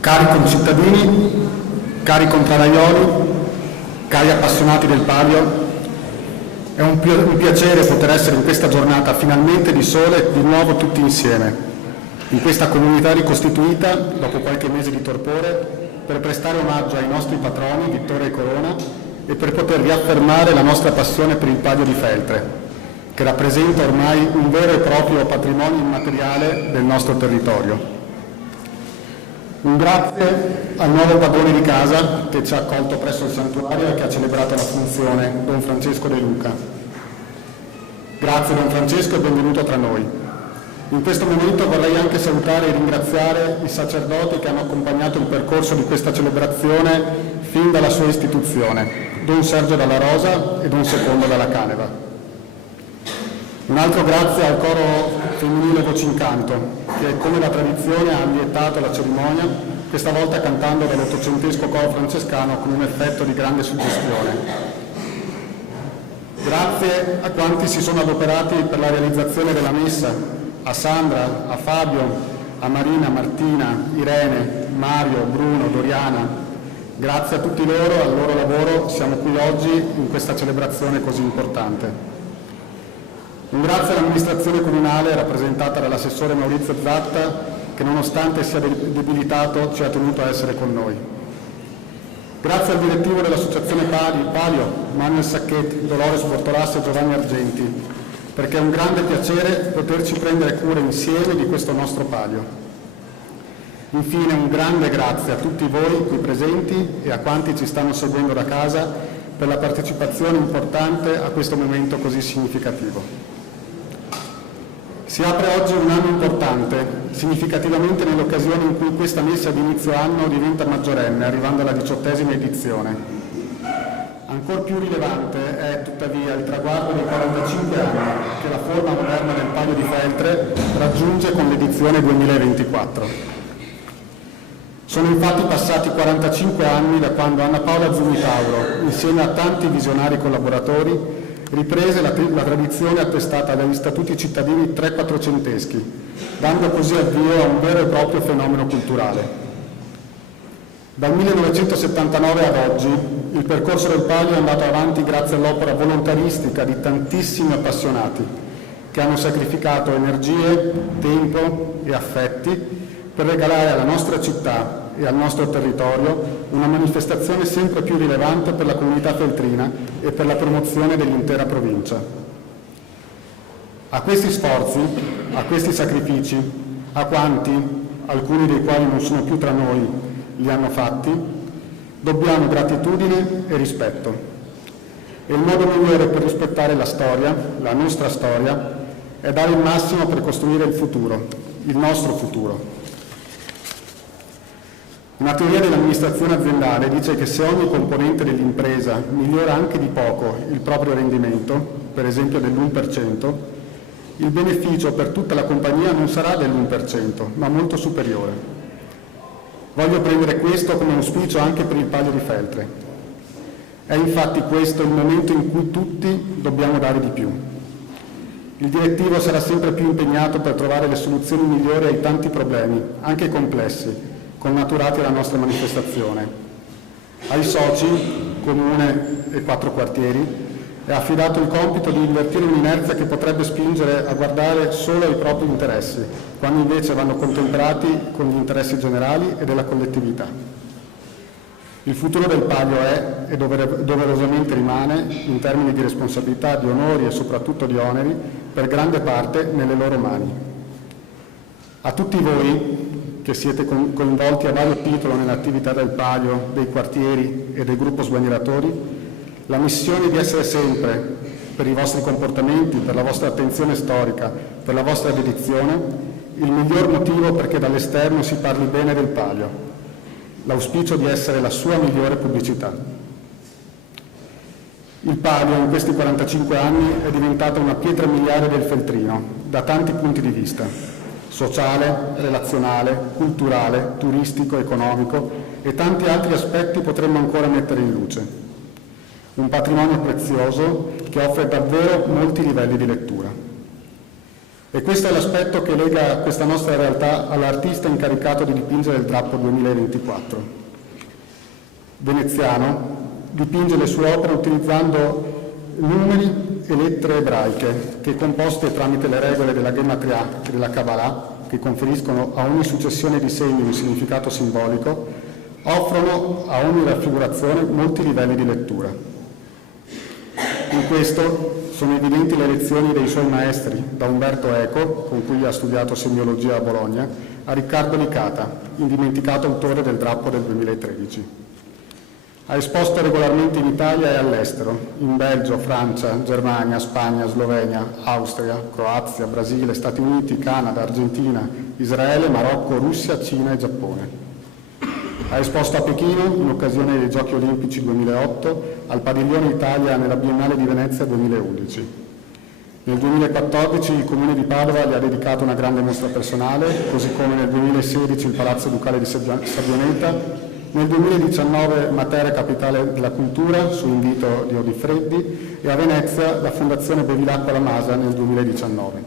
Cari concittadini, cari contraraioli, cari appassionati del Palio, è un piacere poter essere in questa giornata finalmente di sole di nuovo tutti insieme, in questa comunità ricostituita dopo qualche mese di torpore, per prestare omaggio ai nostri patroni Vittoria e Corona e per poter riaffermare la nostra passione per il Palio di Feltre, che rappresenta ormai un vero e proprio patrimonio immateriale del nostro territorio. Un grazie al nuovo padrone di casa che ci ha accolto presso il santuario e che ha celebrato la funzione, Don Francesco De Luca. Grazie Don Francesco e benvenuto tra noi. In questo momento vorrei anche salutare e ringraziare i sacerdoti che hanno accompagnato il percorso di questa celebrazione fin dalla sua istituzione, Don Sergio Dalla Rosa e Don Secondo Dalla Caneva. Un altro grazie al coro femminile Voci in Canto, che come la tradizione ha lietato la cerimonia, questa volta cantando dall'ottocentesco coro francescano con un effetto di grande suggestione. Grazie a quanti si sono adoperati per la realizzazione della messa, a Sandra, a Fabio, a Marina, Martina, Irene, Mario, Bruno, Doriana. Grazie a tutti loro e al loro lavoro siamo qui oggi in questa celebrazione così importante. Un grazie all'amministrazione comunale rappresentata dall'assessore Maurizio Zatta che nonostante sia debilitato ci ha tenuto a essere con noi. Grazie al direttivo dell'associazione Palio, Manuel Sacchetti, Dolores Bortolassi e Giovanni Argenti, perché è un grande piacere poterci prendere cura insieme di questo nostro Palio. Infine un grande grazie a tutti voi qui presenti e a quanti ci stanno seguendo da casa per la partecipazione importante a questo momento così significativo. Si apre oggi un anno importante, significativamente nell'occasione in cui questa messa di inizio anno diventa maggiorenne, arrivando alla 18ª edizione. Ancor più rilevante è tuttavia il traguardo dei 45 anni che la forma moderna del Palio di Feltre raggiunge con l'edizione 2024. Sono infatti passati 45 anni da quando Anna Paola Zumitauro, insieme a tanti visionari collaboratori, riprese la tradizione attestata dagli statuti cittadini tre-quattrocenteschi, dando così avvio a un vero e proprio fenomeno culturale. Dal 1979 ad oggi il percorso del Palio è andato avanti grazie all'opera volontaristica di tantissimi appassionati che hanno sacrificato energie, tempo e affetti per regalare alla nostra città e al nostro territorio una manifestazione sempre più rilevante per la comunità feltrina e per la promozione dell'intera provincia. A questi sforzi, a questi sacrifici, a quanti, alcuni dei quali non sono più tra noi, li hanno fatti, dobbiamo gratitudine e rispetto. E il modo migliore per rispettare la storia, la nostra storia, è dare il massimo per costruire il futuro, il nostro futuro. Una teoria dell'amministrazione aziendale dice che se ogni componente dell'impresa migliora anche di poco il proprio rendimento, per esempio dell'1%, il beneficio per tutta la compagnia non sarà dell'1%, ma molto superiore. Voglio prendere questo come auspicio anche per il Palio di Feltre. È infatti questo il momento in cui tutti dobbiamo dare di più. Il direttivo sarà sempre più impegnato per trovare le soluzioni migliori ai tanti problemi, anche complessi, connaturati alla nostra manifestazione. Ai soci, Comune e 4 quartieri, è affidato il compito di invertire un'inerzia che potrebbe spingere a guardare solo ai propri interessi, quando invece vanno contemplati con gli interessi generali e della collettività. Il futuro del Palio è, e doverosamente rimane, in termini di responsabilità, di onori e soprattutto di oneri, per grande parte nelle loro mani. A tutti voi, che siete coinvolti a vario titolo nell'attività del Palio, dei quartieri e del gruppo sbandieratori, la missione di essere sempre, per i vostri comportamenti, per la vostra attenzione storica, per la vostra dedizione, il miglior motivo perché dall'esterno si parli bene del Palio, l'auspicio di essere la sua migliore pubblicità. Il Palio in questi 45 anni è diventata una pietra miliare del feltrino, da tanti punti di vista: sociale, relazionale, culturale, turistico, economico e tanti altri aspetti potremmo ancora mettere in luce. Un patrimonio prezioso che offre davvero molti livelli di lettura. E questo è l'aspetto che lega questa nostra realtà all'artista incaricato di dipingere il drappo 2024. Veneziano dipinge le sue opere utilizzando numeri e lettere ebraiche che, composte tramite le regole della Gematria e della Kabbalah, che conferiscono a ogni successione di segni un significato simbolico, offrono a ogni raffigurazione molti livelli di lettura. In questo sono evidenti le lezioni dei suoi maestri, da Umberto Eco, con cui ha studiato semiologia a Bologna, a Riccardo Licata, indimenticato autore del drappo del 2013. Ha esposto regolarmente in Italia e all'estero, in Belgio, Francia, Germania, Spagna, Slovenia, Austria, Croazia, Brasile, Stati Uniti, Canada, Argentina, Israele, Marocco, Russia, Cina e Giappone. Ha esposto a Pechino, in occasione dei Giochi Olimpici 2008, al Padiglione Italia nella Biennale di Venezia 2011. Nel 2014 il Comune di Padova gli ha dedicato una grande mostra personale, così come nel 2016 il Palazzo Ducale di Sabbioneta, nel 2019 Matera Capitale della Cultura, su invito di Odifreddi, e a Venezia la Fondazione Bevilacqua La Masa nel 2019.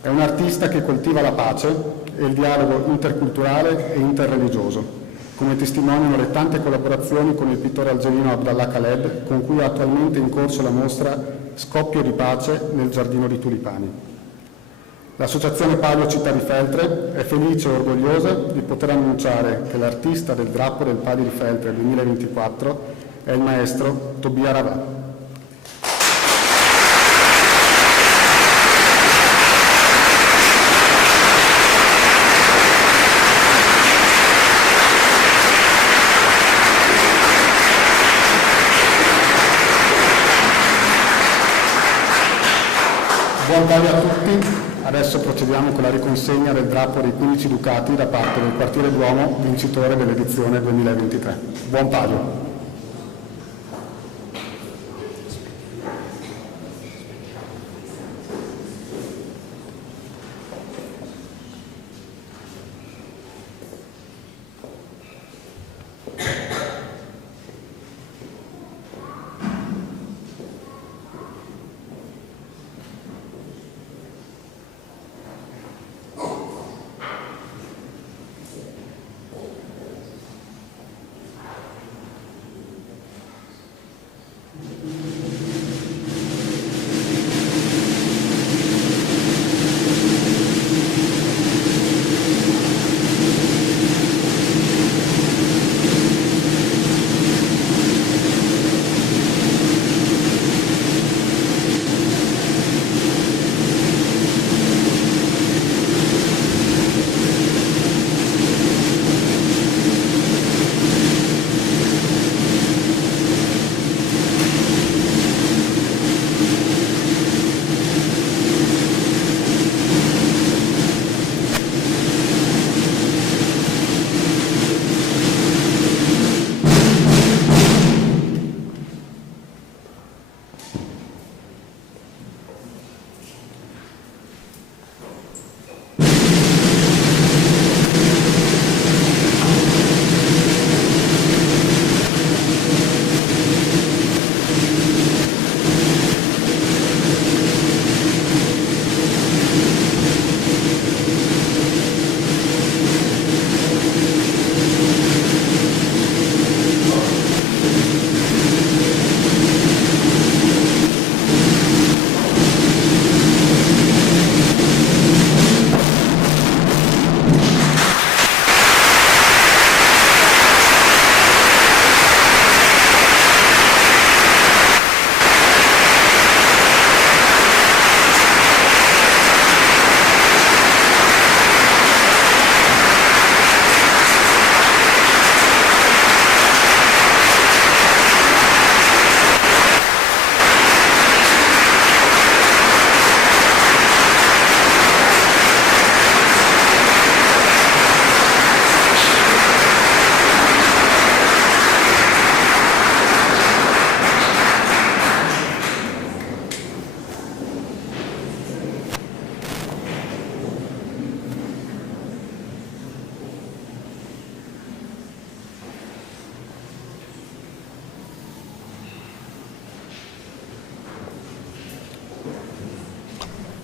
È un artista che coltiva la pace e il dialogo interculturale e interreligioso, come testimoniano le tante collaborazioni con il pittore algerino Abdallah Khaled, con cui è attualmente in corso la mostra Scoppio di pace nel Giardino di Tulipani. L'Associazione Palio Città di Feltre è felice e orgogliosa di poter annunciare che l'artista del drappo del Palio di Feltre 2024 è il maestro Tobia Ravà. Natale a tutti. Adesso procediamo con la riconsegna del drappo dei 15 ducati da parte del quartiere Duomo, vincitore dell'edizione 2023. Buon Palio!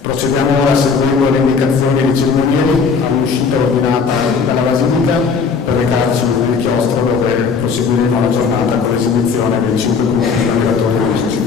Procediamo ora seguendo le indicazioni dei cerimonieri all'uscita ordinata dalla Basilica per recarci nel chiostro dove proseguiremo la giornata con l'esibizione dei 5 gruppi di navigatori rustici.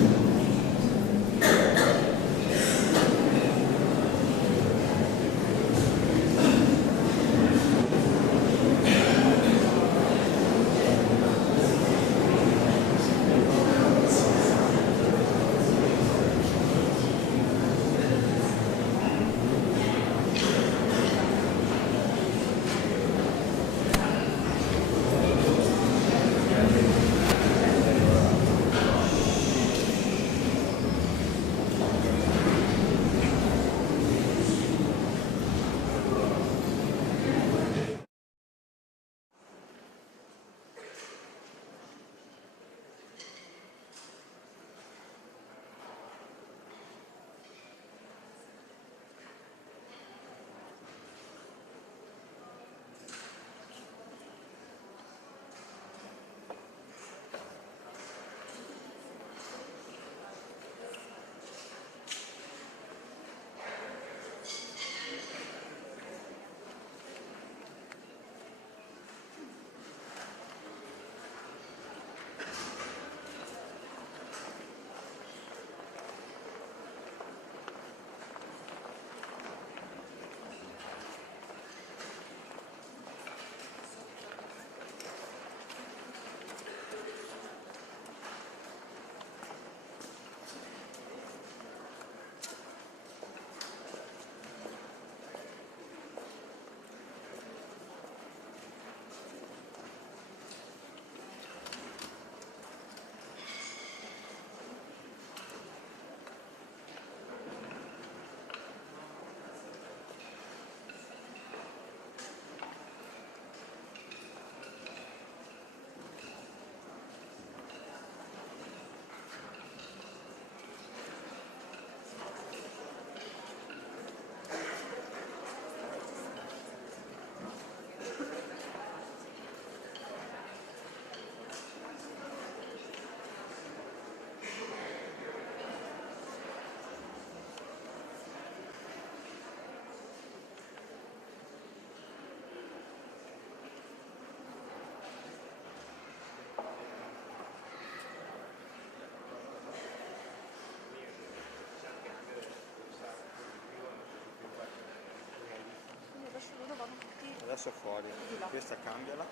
Adesso fuori. Questa cambiala.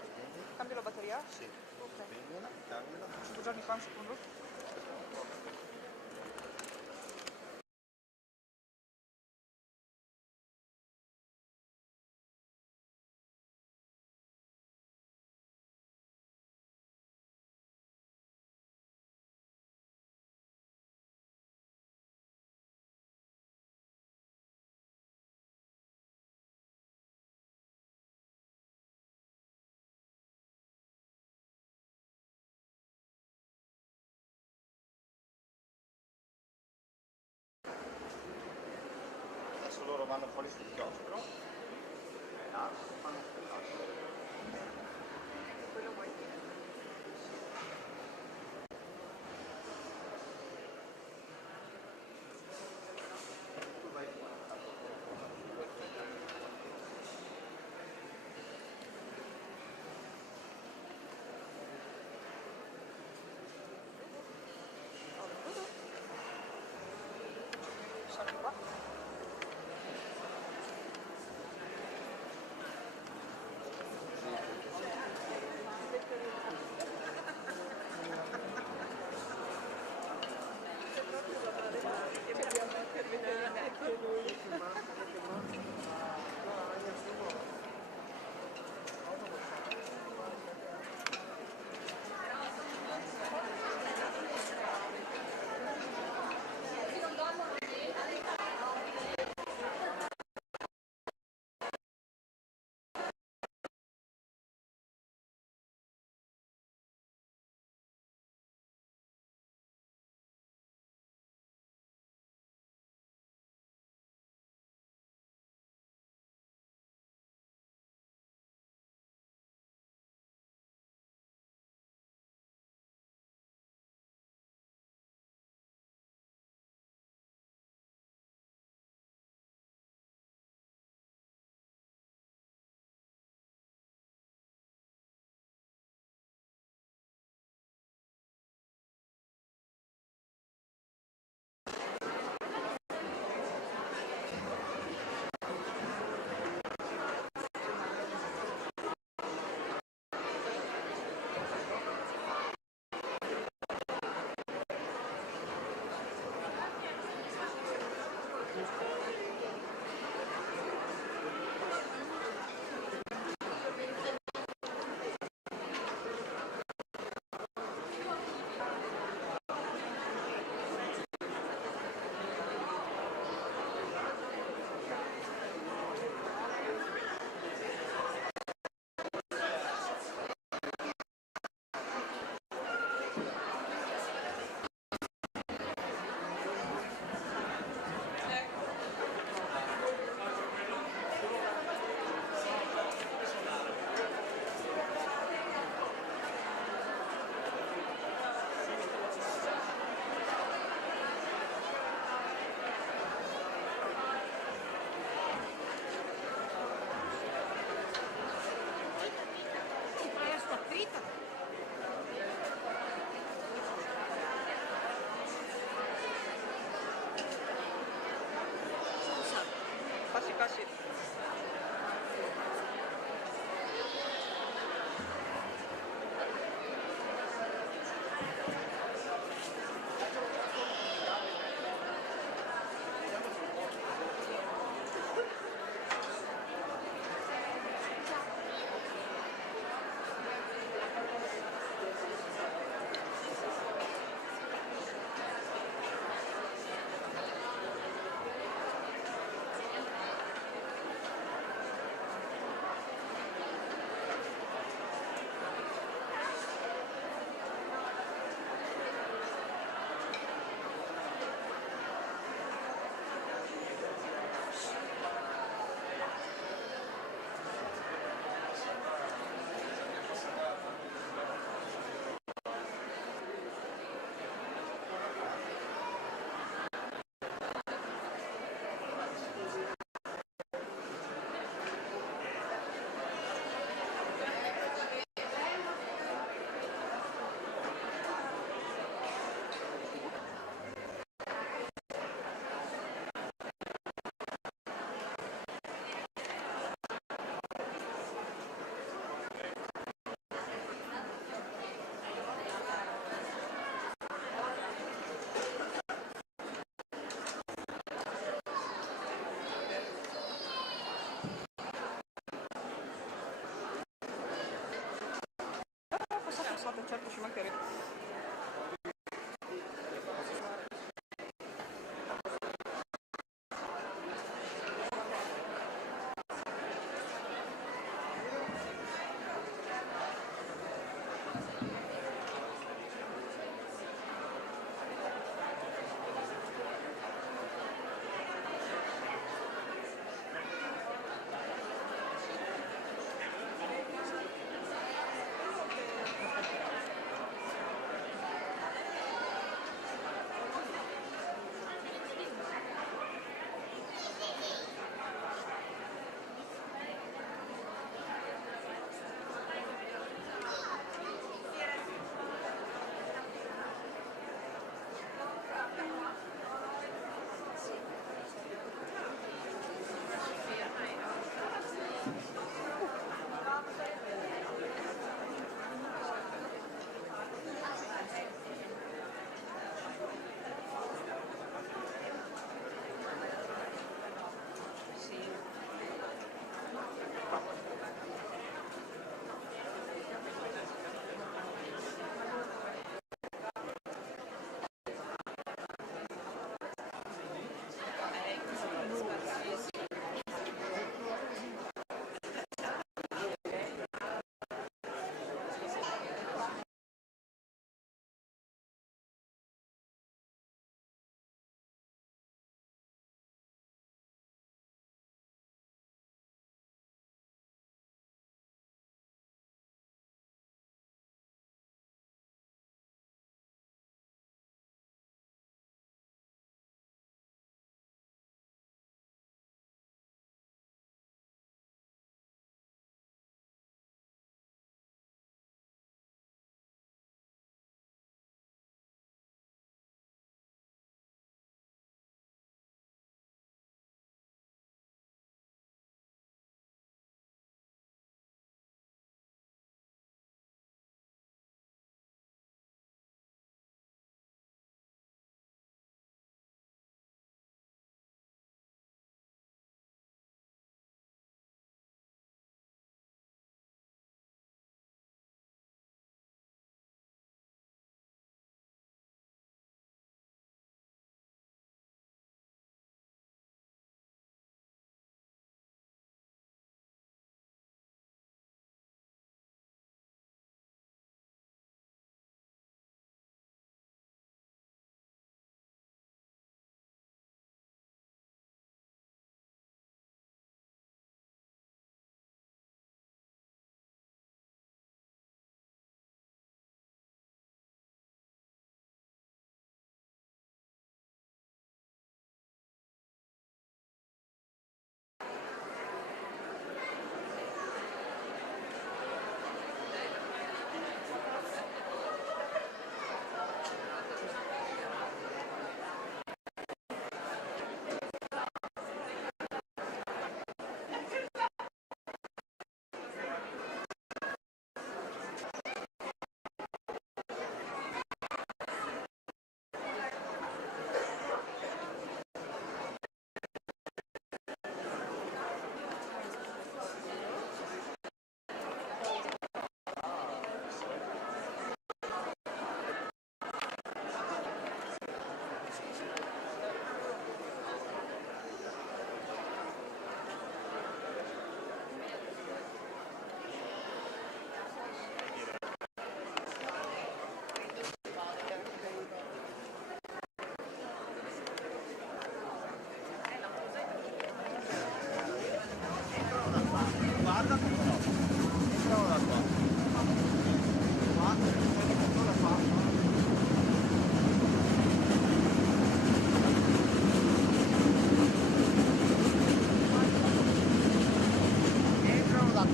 Cambio la batteria? Sì. Ok. Spegnila, cambiala. 5 giorni fa, un secondo. Adesso loro vanno fuori sul chiostro. Là, fanno un spettacolo. Quello vuoi? Tu vai fuori. Sono qua.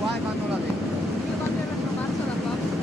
qua e vanno là dentro. Io vado in retromarcia da qua.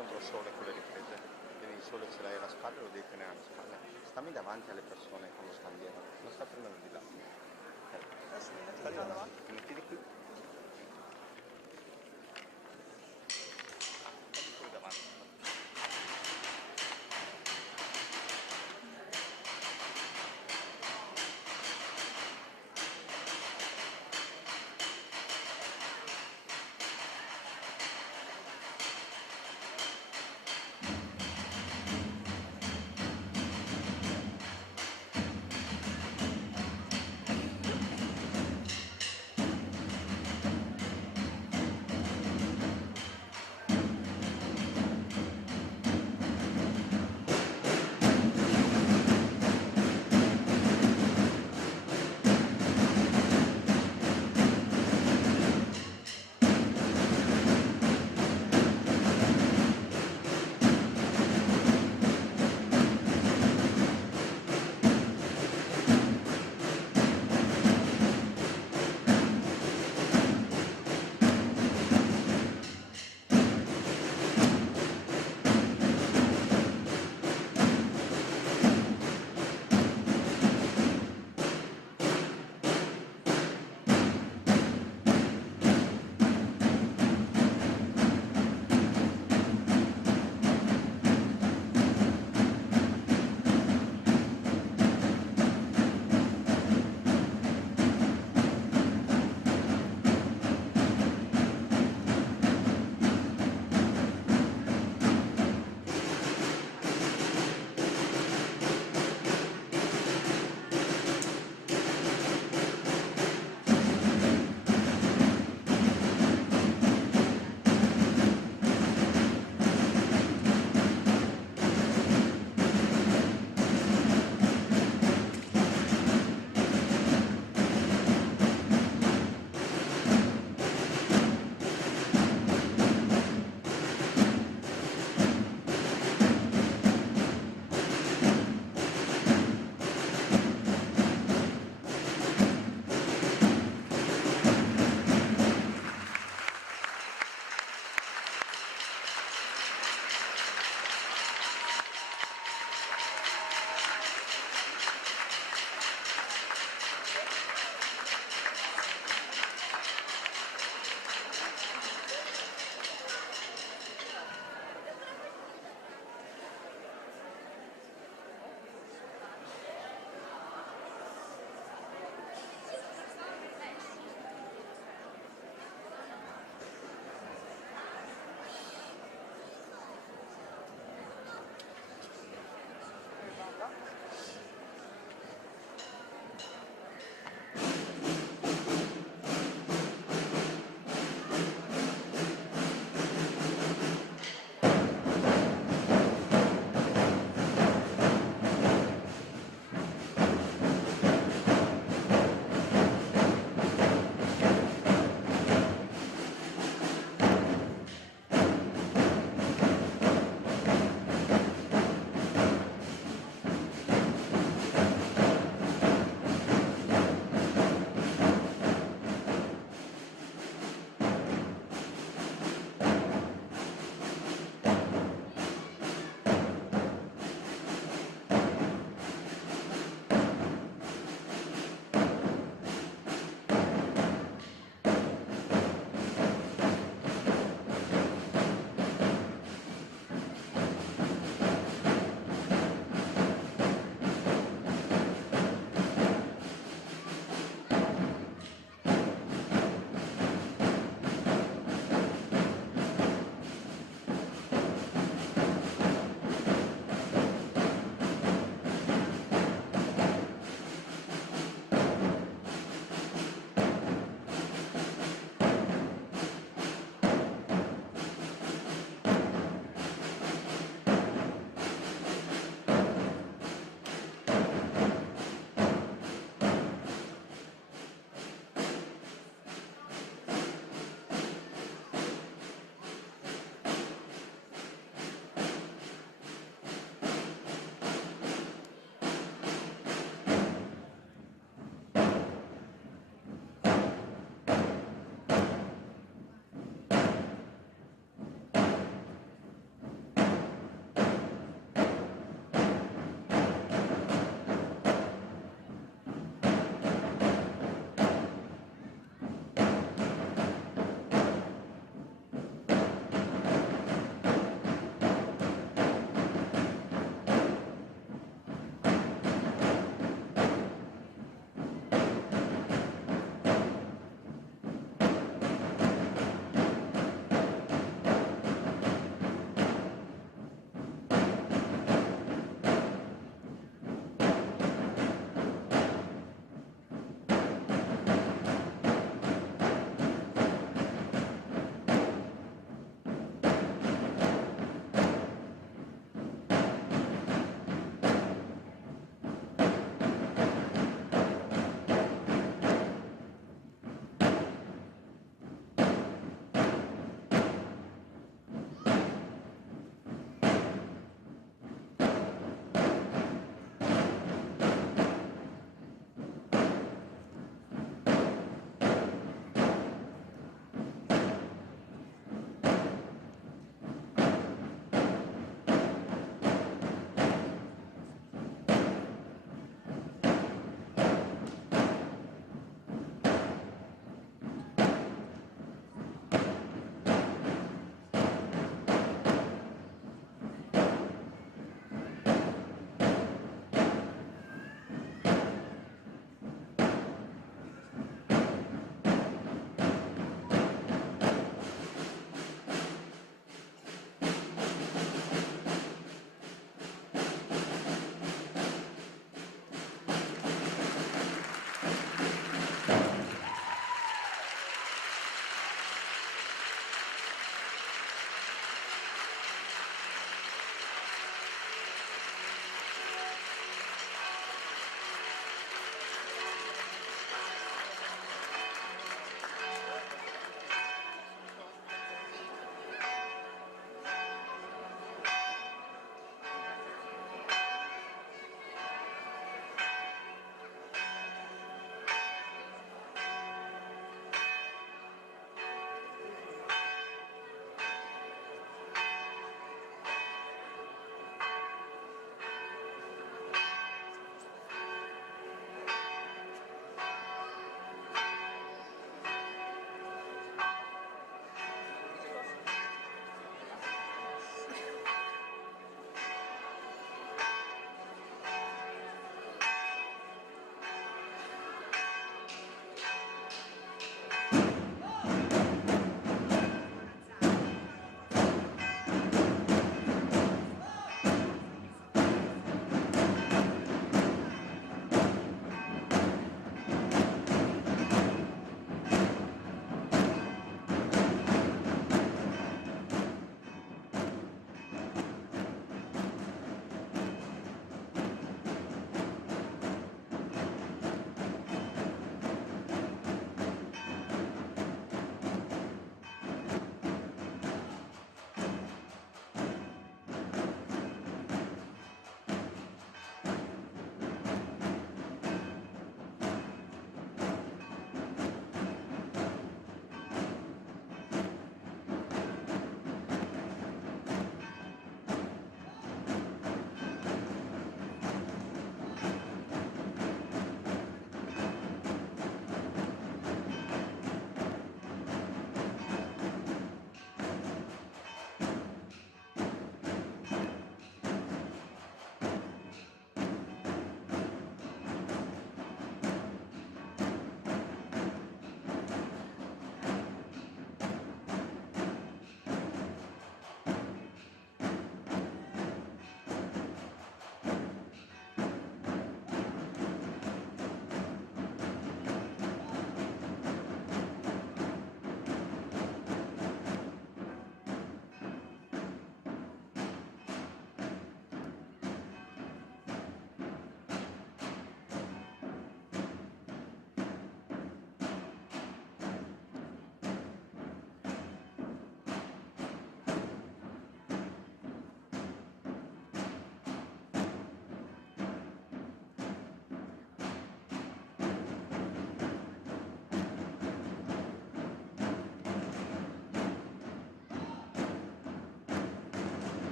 contro il sole con le riprese, quindi il sole ce l'hai alla spalla e lo devi tenere alle spalle. Stammi davanti alle persone con lo scandiera, non sta prendendo di là. Sta lì davanti, ti metti di qui. Poi davanti.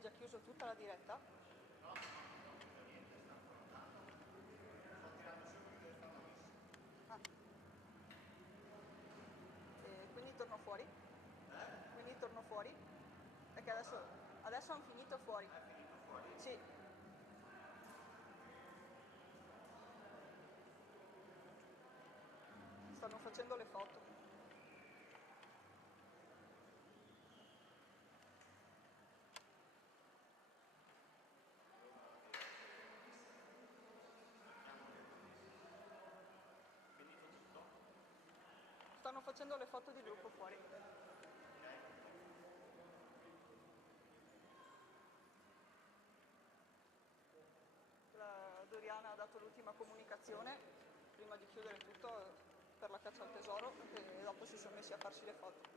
hai già chiuso tutta la diretta? Ah. E quindi torno fuori? Quindi torno fuori? Perché adesso hanno finito fuori. È finito fuori? Sì. Stanno facendo le foto. Stanno facendo le foto di gruppo fuori. La Doriana ha dato l'ultima comunicazione prima di chiudere tutto per la caccia al tesoro e dopo si sono messi a farci le foto.